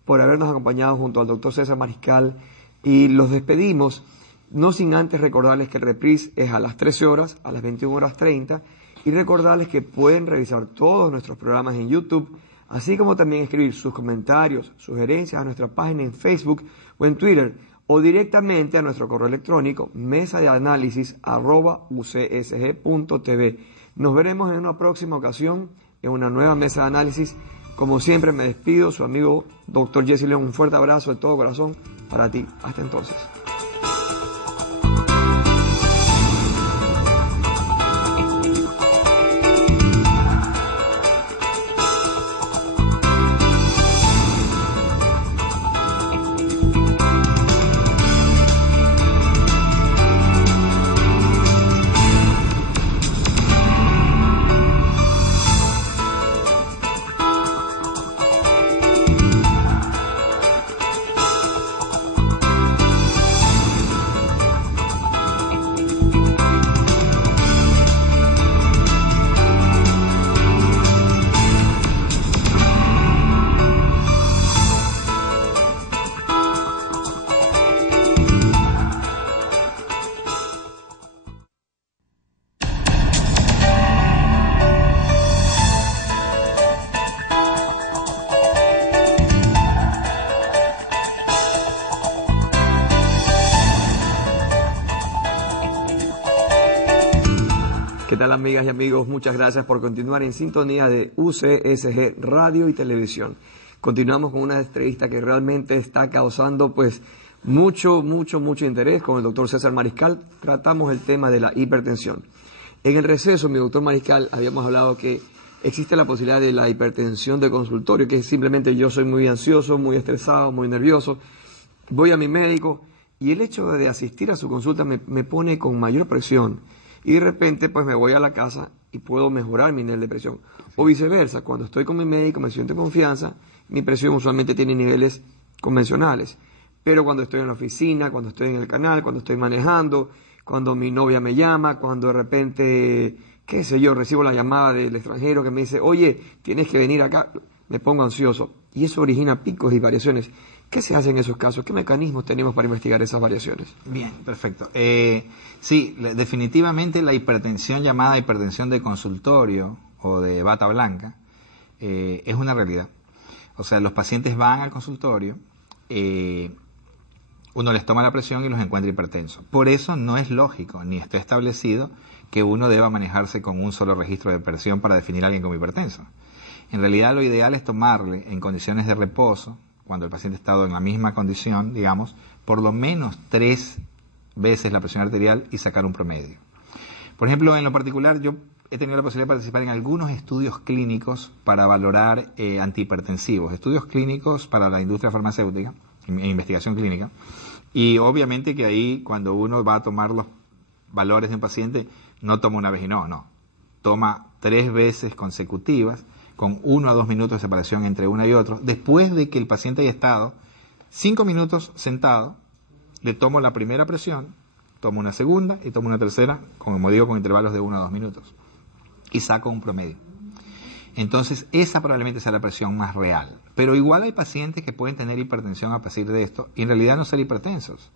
por habernos acompañado junto al doctor César Mariscal, y los despedimos, no sin antes recordarles que el reprise es a las 13 horas, a las 21:30, y recordarles que pueden revisar todos nuestros programas en YouTube, así como también escribir sus comentarios, sugerencias a nuestra página en Facebook o en Twitter, o directamente a nuestro correo electrónico mesadeanálisis@ucsg.tv. Nos veremos en una próxima ocasión en una nueva mesa de análisis. Como siempre me despido, su amigo Dr. Jesse León. Un fuerte abrazo de todo corazón para ti. Hasta entonces. ¿Qué tal, amigas y amigos? Muchas gracias por continuar en sintonía de UCSG Radio y Televisión. Continuamos con una entrevista que realmente está causando pues mucho interés con el doctor César Mariscal. Tratamos el tema de la hipertensión. En el receso, mi doctor Mariscal, habíamos hablado que existe la posibilidad de la hipertensión de consultorio, que es simplemente yo soy muy ansioso, muy estresado, muy nervioso, voy a mi médico y el hecho de asistir a su consulta me pone con mayor presión. Y de repente, pues me voy a la casa y puedo mejorar mi nivel de presión. O viceversa, cuando estoy con mi médico, me siento en confianza, mi presión usualmente tiene niveles convencionales. Pero cuando estoy en la oficina, cuando estoy en el canal, cuando estoy manejando, cuando mi novia me llama, cuando de repente, qué sé yo, recibo la llamada del extranjero que me dice, oye, tienes que venir acá, me pongo ansioso. Y eso origina picos y variaciones. ¿Qué se hace en esos casos? ¿Qué mecanismos tenemos para investigar esas variaciones? Bien, perfecto. Sí, definitivamente la hipertensión llamada hipertensión de consultorio o de bata blanca es una realidad. O sea, los pacientes van al consultorio, uno les toma la presión y los encuentra hipertensos. Por eso no es lógico ni está establecido que uno deba manejarse con un solo registro de presión para definir a alguien como hipertenso. En realidad lo ideal es tomarle en condiciones de reposo, cuando el paciente ha estado en la misma condición, digamos, por lo menos 3 veces la presión arterial y sacar un promedio. Por ejemplo, en lo particular, yo he tenido la posibilidad de participar en algunos estudios clínicos para valorar antihipertensivos, estudios clínicos para la industria farmacéutica, en investigación clínica, y obviamente que ahí cuando uno va a tomar los valores de un paciente, no toma una vez y no, toma 3 veces consecutivas, con 1 a 2 minutos de separación entre una y otra, después de que el paciente haya estado 5 minutos sentado, le tomo la primera presión, tomo una segunda y tomo una tercera, como digo, con intervalos de 1 a 2 minutos, y saco un promedio. Entonces, esa probablemente sea la presión más real. Pero igual hay pacientes que pueden tener hipertensión a partir de esto, y en realidad no ser hipertensos.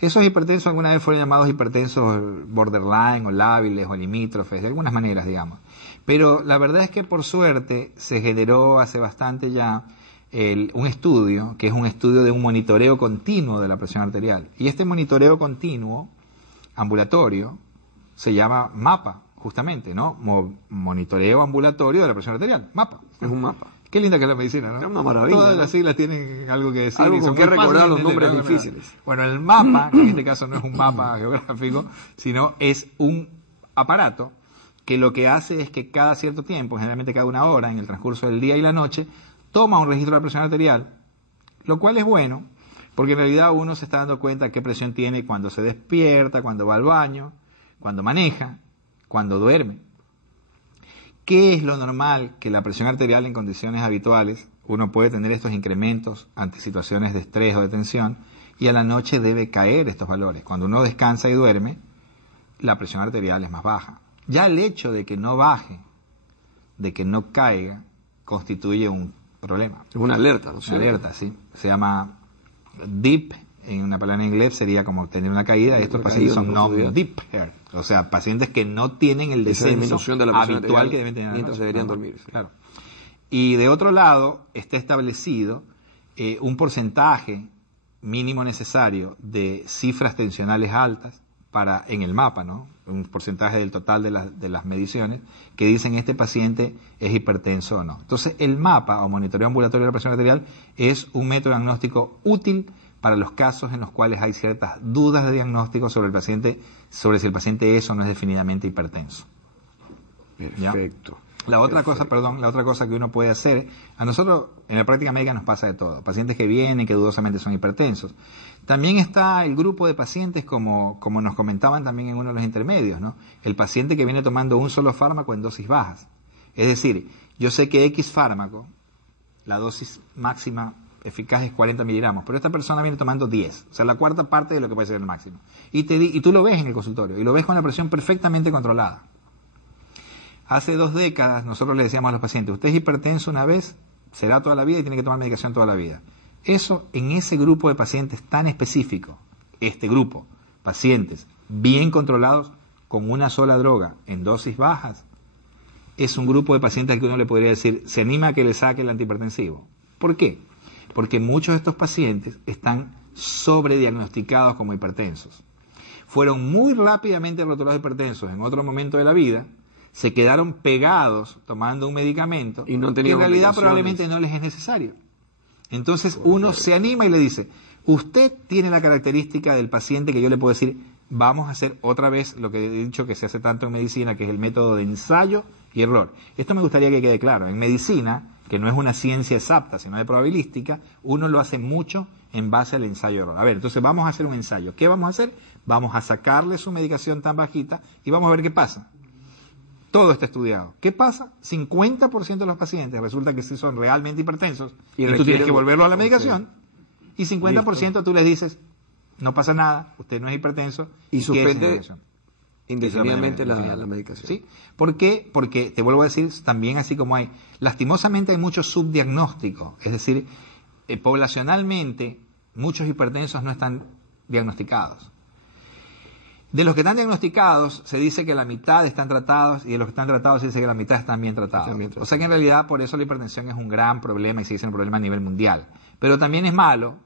Esos hipertensos alguna vez fueron llamados hipertensos borderline o lábiles o limítrofes, de algunas maneras, digamos. Pero la verdad es que por suerte se generó hace bastante ya un estudio, que es un estudio de un monitoreo continuo de la presión arterial. Y este monitoreo continuo, ambulatorio, se llama MAPA, justamente, ¿no? Monitoreo ambulatorio de la presión arterial, MAPA. Es un mapa. Qué linda que es la medicina, ¿no? Es una maravilla. Todas las siglas tienen algo que decir. Algo con que recordar los nombres difíciles. Bueno, el mapa, que en este caso no es un mapa geográfico, sino es un aparato que lo que hace es que cada cierto tiempo, generalmente cada 1 hora, en el transcurso del día y la noche, toma un registro de la presión arterial, lo cual es bueno, porque en realidad uno se está dando cuenta qué presión tiene cuando se despierta, cuando va al baño, cuando maneja, cuando duerme. ¿Qué es lo normal? Que la presión arterial en condiciones habituales, uno puede tener estos incrementos ante situaciones de estrés o de tensión, y a la noche debe caer estos valores. Cuando uno descansa y duerme, la presión arterial es más baja. Ya el hecho de que no baje, de que no caiga, constituye un problema. Es una alerta, ¿no? Una alerta, sí. Se llama dip, en una palabra en inglés sería como tener una caída. Estos pacientes son non-dipper, o sea, pacientes que no tienen el descenso de la habitual que deben tener mientras deberían dormir. Sí. Claro. Y de otro lado, está establecido un porcentaje mínimo necesario de cifras tensionales altas en el mapa, ¿no? Un porcentaje del total de las mediciones que dicen este paciente es hipertenso o no. Entonces, el mapa o monitoreo ambulatorio de la presión arterial es un método diagnóstico útil para los casos en los cuales hay ciertas dudas de diagnóstico sobre si el paciente es o no es definidamente hipertenso. Perfecto. ¿Ya? La otra cosa que uno puede hacer, a nosotros en la práctica médica nos pasa de todo, pacientes que vienen, que dudosamente son hipertensos. También está el grupo de pacientes, como nos comentaban también en uno de los intermedios, ¿no? El paciente que viene tomando un solo fármaco en dosis bajas. Es decir, yo sé que X fármaco, la dosis máxima eficaz es 40 miligramos, pero esta persona viene tomando 10, o sea, la cuarta parte de lo que puede ser el máximo. Y tú lo ves en el consultorio, y lo ves con la presión perfectamente controlada. Hace 2 décadas nosotros le decíamos a los pacientes, usted es hipertenso una vez, será toda la vida y tiene que tomar medicación toda la vida. Eso en ese grupo de pacientes tan específico, este grupo, pacientes bien controlados con una sola droga en dosis bajas, es un grupo de pacientes al que uno le podría decir, se anima a que le saque el antihipertensivo. ¿Por qué? Porque muchos de estos pacientes están sobrediagnosticados como hipertensos. Fueron muy rápidamente rotulados hipertensos en otro momento de la vida, se quedaron pegados tomando un medicamento y no que en realidad probablemente no les es necesario. Entonces uno se anima y le dice, usted tiene la característica del paciente que yo le puedo decir, vamos a hacer otra vez lo que he dicho que se hace tanto en medicina, que es el método de ensayo y error. Esto me gustaría que quede claro. En medicina, que no es una ciencia exacta, sino de probabilística, uno lo hace mucho en base al ensayo y error. A ver, entonces vamos a hacer un ensayo. ¿Qué vamos a hacer? Vamos a sacarle su medicación tan bajita y vamos a ver qué pasa. Todo está estudiado. ¿Qué pasa? 50% de los pacientes resulta que sí son realmente hipertensos y tú tienes que volverlo a la medicación. Y 50% tú les dices, no pasa nada, usted no es hipertenso. Y suspende indefinidamente la medicación. ¿Sí? ¿Por qué? Porque, te vuelvo a decir, también así como lastimosamente hay mucho subdiagnóstico. Es decir, poblacionalmente, muchos hipertensos no están diagnosticados. De los que están diagnosticados, se dice que la mitad están tratados, y de los que están tratados se dice que la mitad están bien tratados. O sea que en realidad por eso la hipertensión es un gran problema y sigue siendo un problema a nivel mundial. Pero también es malo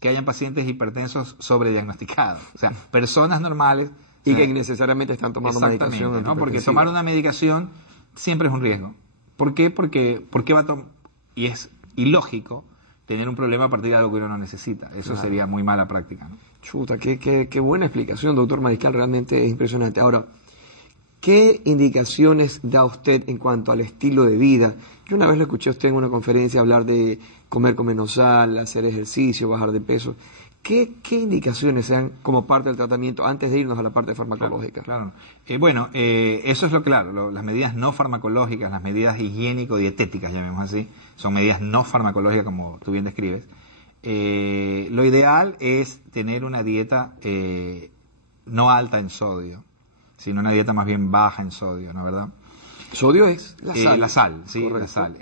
que hayan pacientes hipertensos sobrediagnosticados. O sea, personas normales. Y que necesariamente están tomando medicación. ¿No? Porque tomar una medicación siempre es un riesgo. ¿Por qué? Porque y es ilógico tener un problema a partir de algo que uno no necesita. Eso sería muy mala práctica, ¿no? Chuta, qué buena explicación, doctor Mariscal, realmente es impresionante. Ahora, ¿qué indicaciones da usted en cuanto al estilo de vida? Yo una vez lo escuché a usted en una conferencia hablar de comer con menos sal, hacer ejercicio, bajar de peso. ¿Qué indicaciones se dan como parte del tratamiento antes de irnos a la parte farmacológica? Claro. Eso es lo claro. Las medidas no farmacológicas, las medidas higiénico-dietéticas, llamemos así, son medidas no farmacológicas, como tú bien describes. Lo ideal es tener una dieta no alta en sodio, sino una dieta más bien baja en sodio, ¿no es verdad? Sodio es la sal. La sal, sí, correcto. La sal.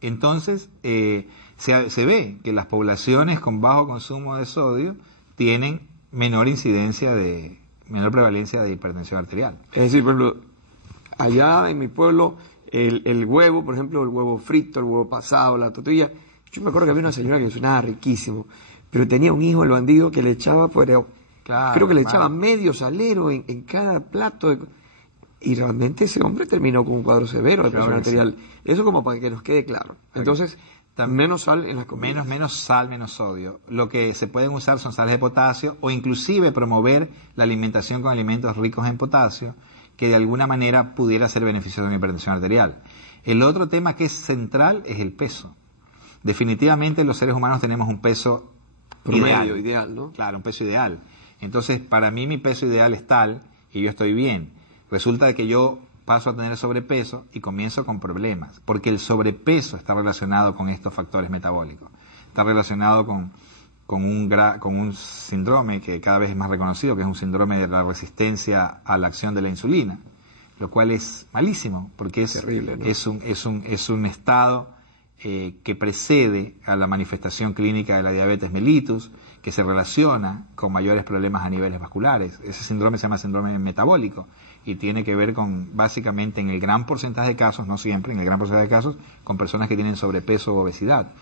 Entonces, se ve que las poblaciones con bajo consumo de sodio tienen menor prevalencia de hipertensión arterial. Es decir, por ejemplo, allá en mi pueblo, el huevo, por ejemplo, el huevo frito, el huevo pasado, la tortilla. Yo me acuerdo que había una señora que sonaba riquísimo, pero tenía un hijo, el bandido, que le echaba, creo que le echaba medio salero en cada plato. Y realmente ese hombre terminó con un cuadro severo de presión arterial. Sí. Eso como para que nos quede claro. Entonces, menos sal en las comidas. Menos sal, menos sodio. Lo que se pueden usar son sales de potasio o inclusive promover la alimentación con alimentos ricos en potasio, que de alguna manera pudiera ser beneficioso en la hipertensión arterial. El otro tema que es central es el peso. Definitivamente los seres humanos tenemos un peso ideal, ¿no? Claro, un peso ideal. Entonces, para mí mi peso ideal es tal y yo estoy bien. Resulta de que yo paso a tener sobrepeso y comienzo con problemas, porque el sobrepeso está relacionado con estos factores metabólicos. Está relacionado con un síndrome que cada vez es más reconocido, que es un síndrome de la resistencia a la acción de la insulina, lo cual es malísimo, porque es terrible, ¿no? es un estado que precede a la manifestación clínica de la diabetes mellitus, que se relaciona con mayores problemas a niveles vasculares. Ese síndrome se llama síndrome metabólico y tiene que ver con, básicamente, en el gran porcentaje de casos, no siempre, en el gran porcentaje de casos, con personas que tienen sobrepeso o obesidad.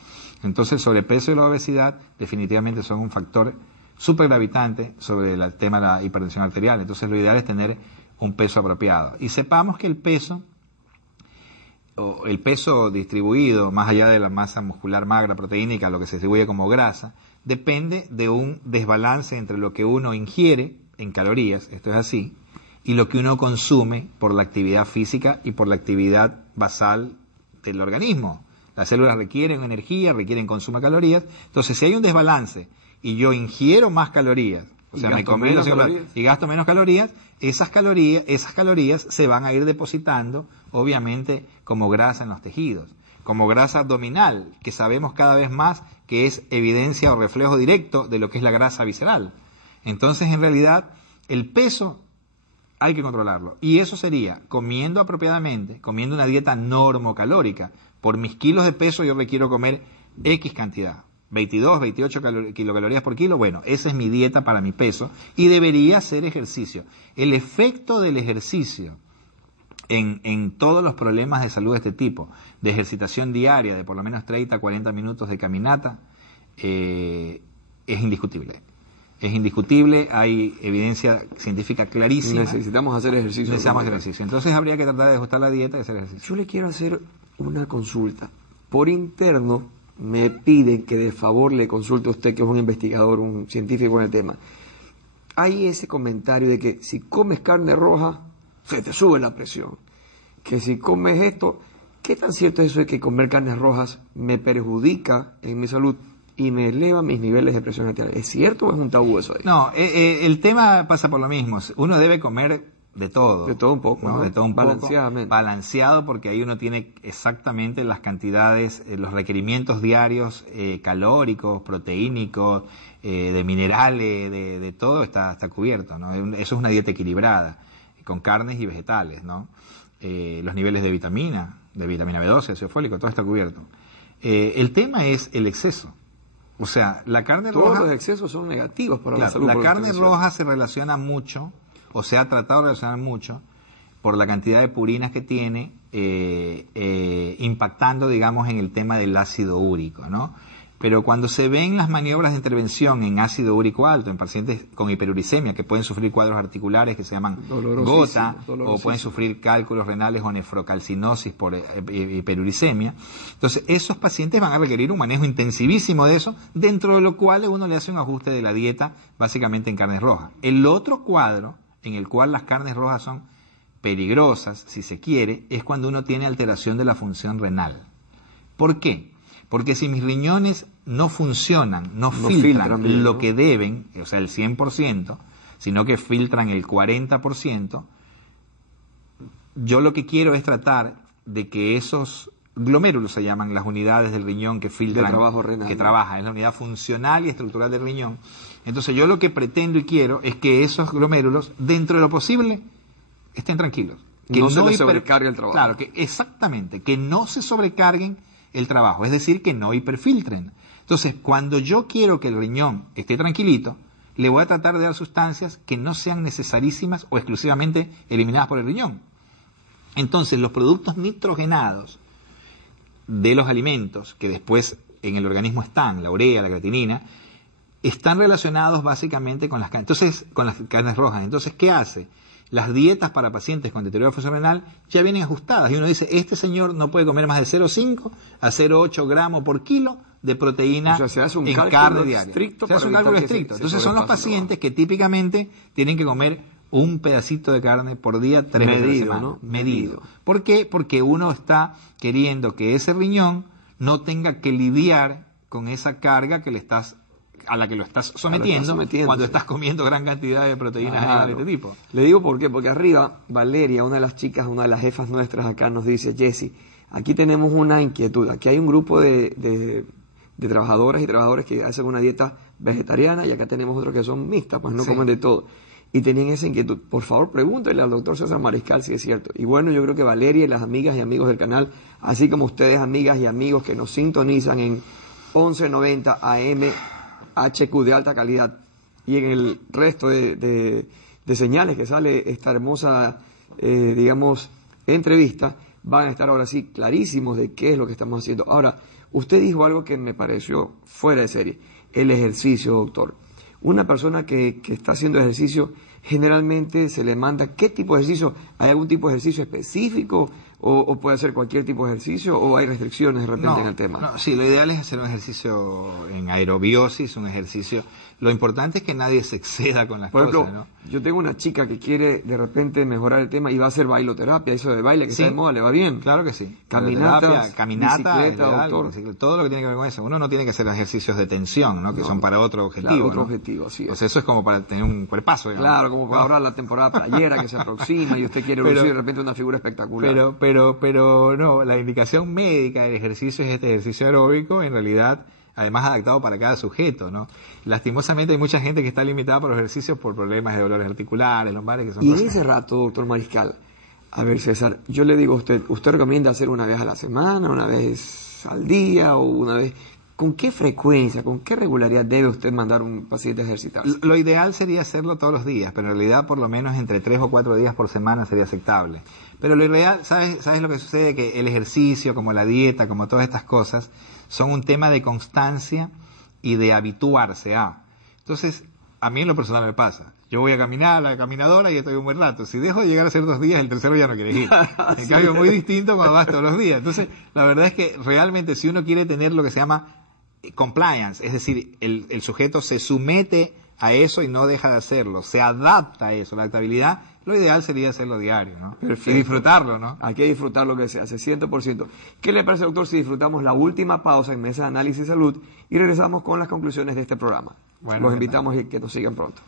Entonces, el sobrepeso y la obesidad definitivamente son un factor súper gravitante sobre el tema de la hipertensión arterial. Entonces, lo ideal es tener un peso apropiado. Y sepamos que el peso distribuido, más allá de la masa muscular magra proteínica, lo que se distribuye como grasa, depende de un desbalance entre lo que uno ingiere en calorías, esto es así, y lo que uno consume por la actividad física y por la actividad basal del organismo. Las células requieren energía, requieren consumo de calorías. Entonces, si hay un desbalance y yo ingiero más calorías, o sea, me comí y gasto menos calorías, esas calorías se van a ir depositando, obviamente, como grasa en los tejidos, como grasa abdominal, que sabemos cada vez más que es evidencia o reflejo directo de lo que es la grasa visceral. Entonces, en realidad, el peso hay que controlarlo. Y eso sería comiendo apropiadamente, comiendo una dieta normocalórica. Por mis kilos de peso yo requiero comer X cantidad. 22, 28 kilocalorías por kilo, bueno, esa es mi dieta para mi peso y debería hacer ejercicio. El efecto del ejercicio en todos los problemas de salud de este tipo, de ejercitación diaria de por lo menos 30 a 40 minutos de caminata, es indiscutible. Es indiscutible, hay evidencia científica clarísima. Necesitamos hacer ejercicio. Entonces habría que tratar de ajustar la dieta y hacer ejercicio. Yo le quiero hacer una consulta. Por interno me piden que de favor le consulte a usted, que es un investigador, un científico en el tema. Hay ese comentario de que si comes carne roja, se te sube la presión. Que si comes esto, ¿qué tan cierto es eso de que comer carnes rojas me perjudica en mi salud y me eleva mis niveles de presión arterial? ¿Es cierto o es un tabú eso ahí? No, el tema pasa por lo mismo. Uno debe comer de todo. De todo un poco, ¿no? De todo un balanceadamente. Poco. Balanceado, porque ahí uno tiene exactamente las cantidades, los requerimientos diarios calóricos, proteínicos, de minerales, de todo está cubierto, ¿no? Eso es una dieta equilibrada, con carnes y vegetales, ¿no? Los niveles de vitamina B12, ácido fólico, todo está cubierto. El tema es el exceso. O sea, la carne roja... Todos los excesos son negativos para la salud. La carne roja se relaciona mucho, o se ha tratado de relacionar mucho, por la cantidad de purinas que tiene, impactando, digamos, en el tema del ácido úrico, ¿no? Pero cuando se ven las maniobras de intervención en ácido úrico alto, en pacientes con hiperuricemia, que pueden sufrir cuadros articulares que se llaman gota, o pueden sufrir cálculos renales o nefrocalcinosis por hiperuricemia, entonces esos pacientes van a requerir un manejo intensivísimo de eso, dentro de lo cual uno le hace un ajuste de la dieta, básicamente en carnes rojas. El otro cuadro, en el cual las carnes rojas son peligrosas, si se quiere, es cuando uno tiene alteración de la función renal. ¿Por qué? Porque si mis riñones no funcionan, no filtran bien, lo que deben, o sea, el 100%, sino que filtran el 40%, yo lo que quiero es tratar de que esos glomérulos, se llaman las unidades del riñón que filtran, que trabajan, es la unidad funcional y estructural del riñón. Entonces yo lo que pretendo y quiero es que esos glomérulos, dentro de lo posible, estén tranquilos. Que no se les sobrecargue el trabajo. Claro, que exactamente, que no se sobrecarguen el trabajo, es decir, que no hiperfiltren. Entonces, cuando yo quiero que el riñón esté tranquilito, le voy a tratar de dar sustancias que no sean necesarísimas o exclusivamente eliminadas por el riñón. Entonces, los productos nitrogenados de los alimentos, que después en el organismo están, la urea, la creatinina, están relacionados básicamente con las carnes rojas. Entonces, ¿qué hace? Las dietas para pacientes con deterioro de función renal ya vienen ajustadas y uno dice, este señor no puede comer más de 0,5 a 0,8 gramos por kilo de proteína, o sea, se hace un en carne diaria. Se hace un cálculo estricto. Entonces son los pacientes que típicamente tienen que comer un pedacito de carne por día 3 veces a la semana. ¿No? Medido. ¿Por qué? Porque uno está queriendo que ese riñón no tenga que lidiar con esa carga que a la que lo estás sometiendo cuando estás comiendo gran cantidad de proteínas de este tipo. Le digo por qué, porque arriba Valeria, una de las chicas, una de las jefas nuestras acá, nos dice, Jessy, aquí tenemos una inquietud, aquí hay un grupo de trabajadoras y trabajadores que hacen una dieta vegetariana y acá tenemos otros que son mixtas, pues no comen de todo. Y tenían esa inquietud. Por favor, pregúntele al doctor César Mariscal si es cierto. Y bueno, yo creo que Valeria y las amigas y amigos del canal, así como ustedes, amigas y amigos que nos sintonizan en 1190 AM, HQ de alta calidad y en el resto de señales que sale esta hermosa, digamos, entrevista, van a estar ahora sí clarísimos de qué es lo que estamos haciendo. Ahora, usted dijo algo que me pareció fuera de serie, el ejercicio, doctor. Una persona que está haciendo ejercicio, generalmente se le manda, ¿qué tipo de ejercicio? ¿Hay algún tipo de ejercicio específico? ¿O puede hacer cualquier tipo de ejercicio? ¿O hay restricciones de repente en el tema? No, sí, lo ideal es hacer un ejercicio en aerobiosis, un ejercicio... Lo importante es que nadie se exceda con las cosas, ¿no? Por ejemplo, yo tengo una chica que quiere de repente mejorar el tema y va a hacer bailoterapia, eso de baile que está de moda, ¿le va bien? Claro que sí. Caminata, bicicleta, doctor. Todo lo que tiene que ver con eso. Uno no tiene que hacer ejercicios de tensión, ¿no? Que son para otro objetivo. Claro, otro objetivo, así es. O sea, eso es como para tener un cuerpazo, digamos. Claro, como para ahora la temporada playera que se aproxima y usted quiere lucir de repente una figura espectacular. Pero no, la indicación médica del ejercicio es este ejercicio aeróbico, en realidad, además adaptado para cada sujeto, ¿no? Lastimosamente hay mucha gente que está limitada por los ejercicios por problemas de dolores articulares, lumbares, que son cosas. Y en ese rato, doctor Mariscal, a ver, César, yo le digo a usted recomienda hacer una vez a la semana, una vez al día o una vez... ¿Con qué frecuencia, con qué regularidad debe usted mandar un paciente a ejercitarse? Lo ideal sería hacerlo todos los días, pero en realidad por lo menos entre 3 o 4 días por semana sería aceptable. Pero lo ideal, ¿sabes lo que sucede? Que el ejercicio, como la dieta, como todas estas cosas, son un tema de constancia y de habituarse a. Entonces, a mí en lo personal me pasa. Yo voy a caminar a la caminadora y estoy un buen rato. Si dejo de llegar a hacer 2 días, el tercero ya no quiere ir. En cambio, muy distinto cuando vas todos los días. Entonces, la verdad es que realmente si uno quiere tener lo que se llama compliance, es decir, el sujeto se somete a eso y no deja de hacerlo, se adapta a eso, la adaptabilidad, lo ideal sería hacerlo diario, ¿no? Perfecto. Y disfrutarlo, ¿no? Hay que disfrutar lo que se hace, 100%. ¿Qué le parece, doctor, si disfrutamos la última pausa en Mesa de Análisis y Salud y regresamos con las conclusiones de este programa? Los invitamos y que nos sigan pronto.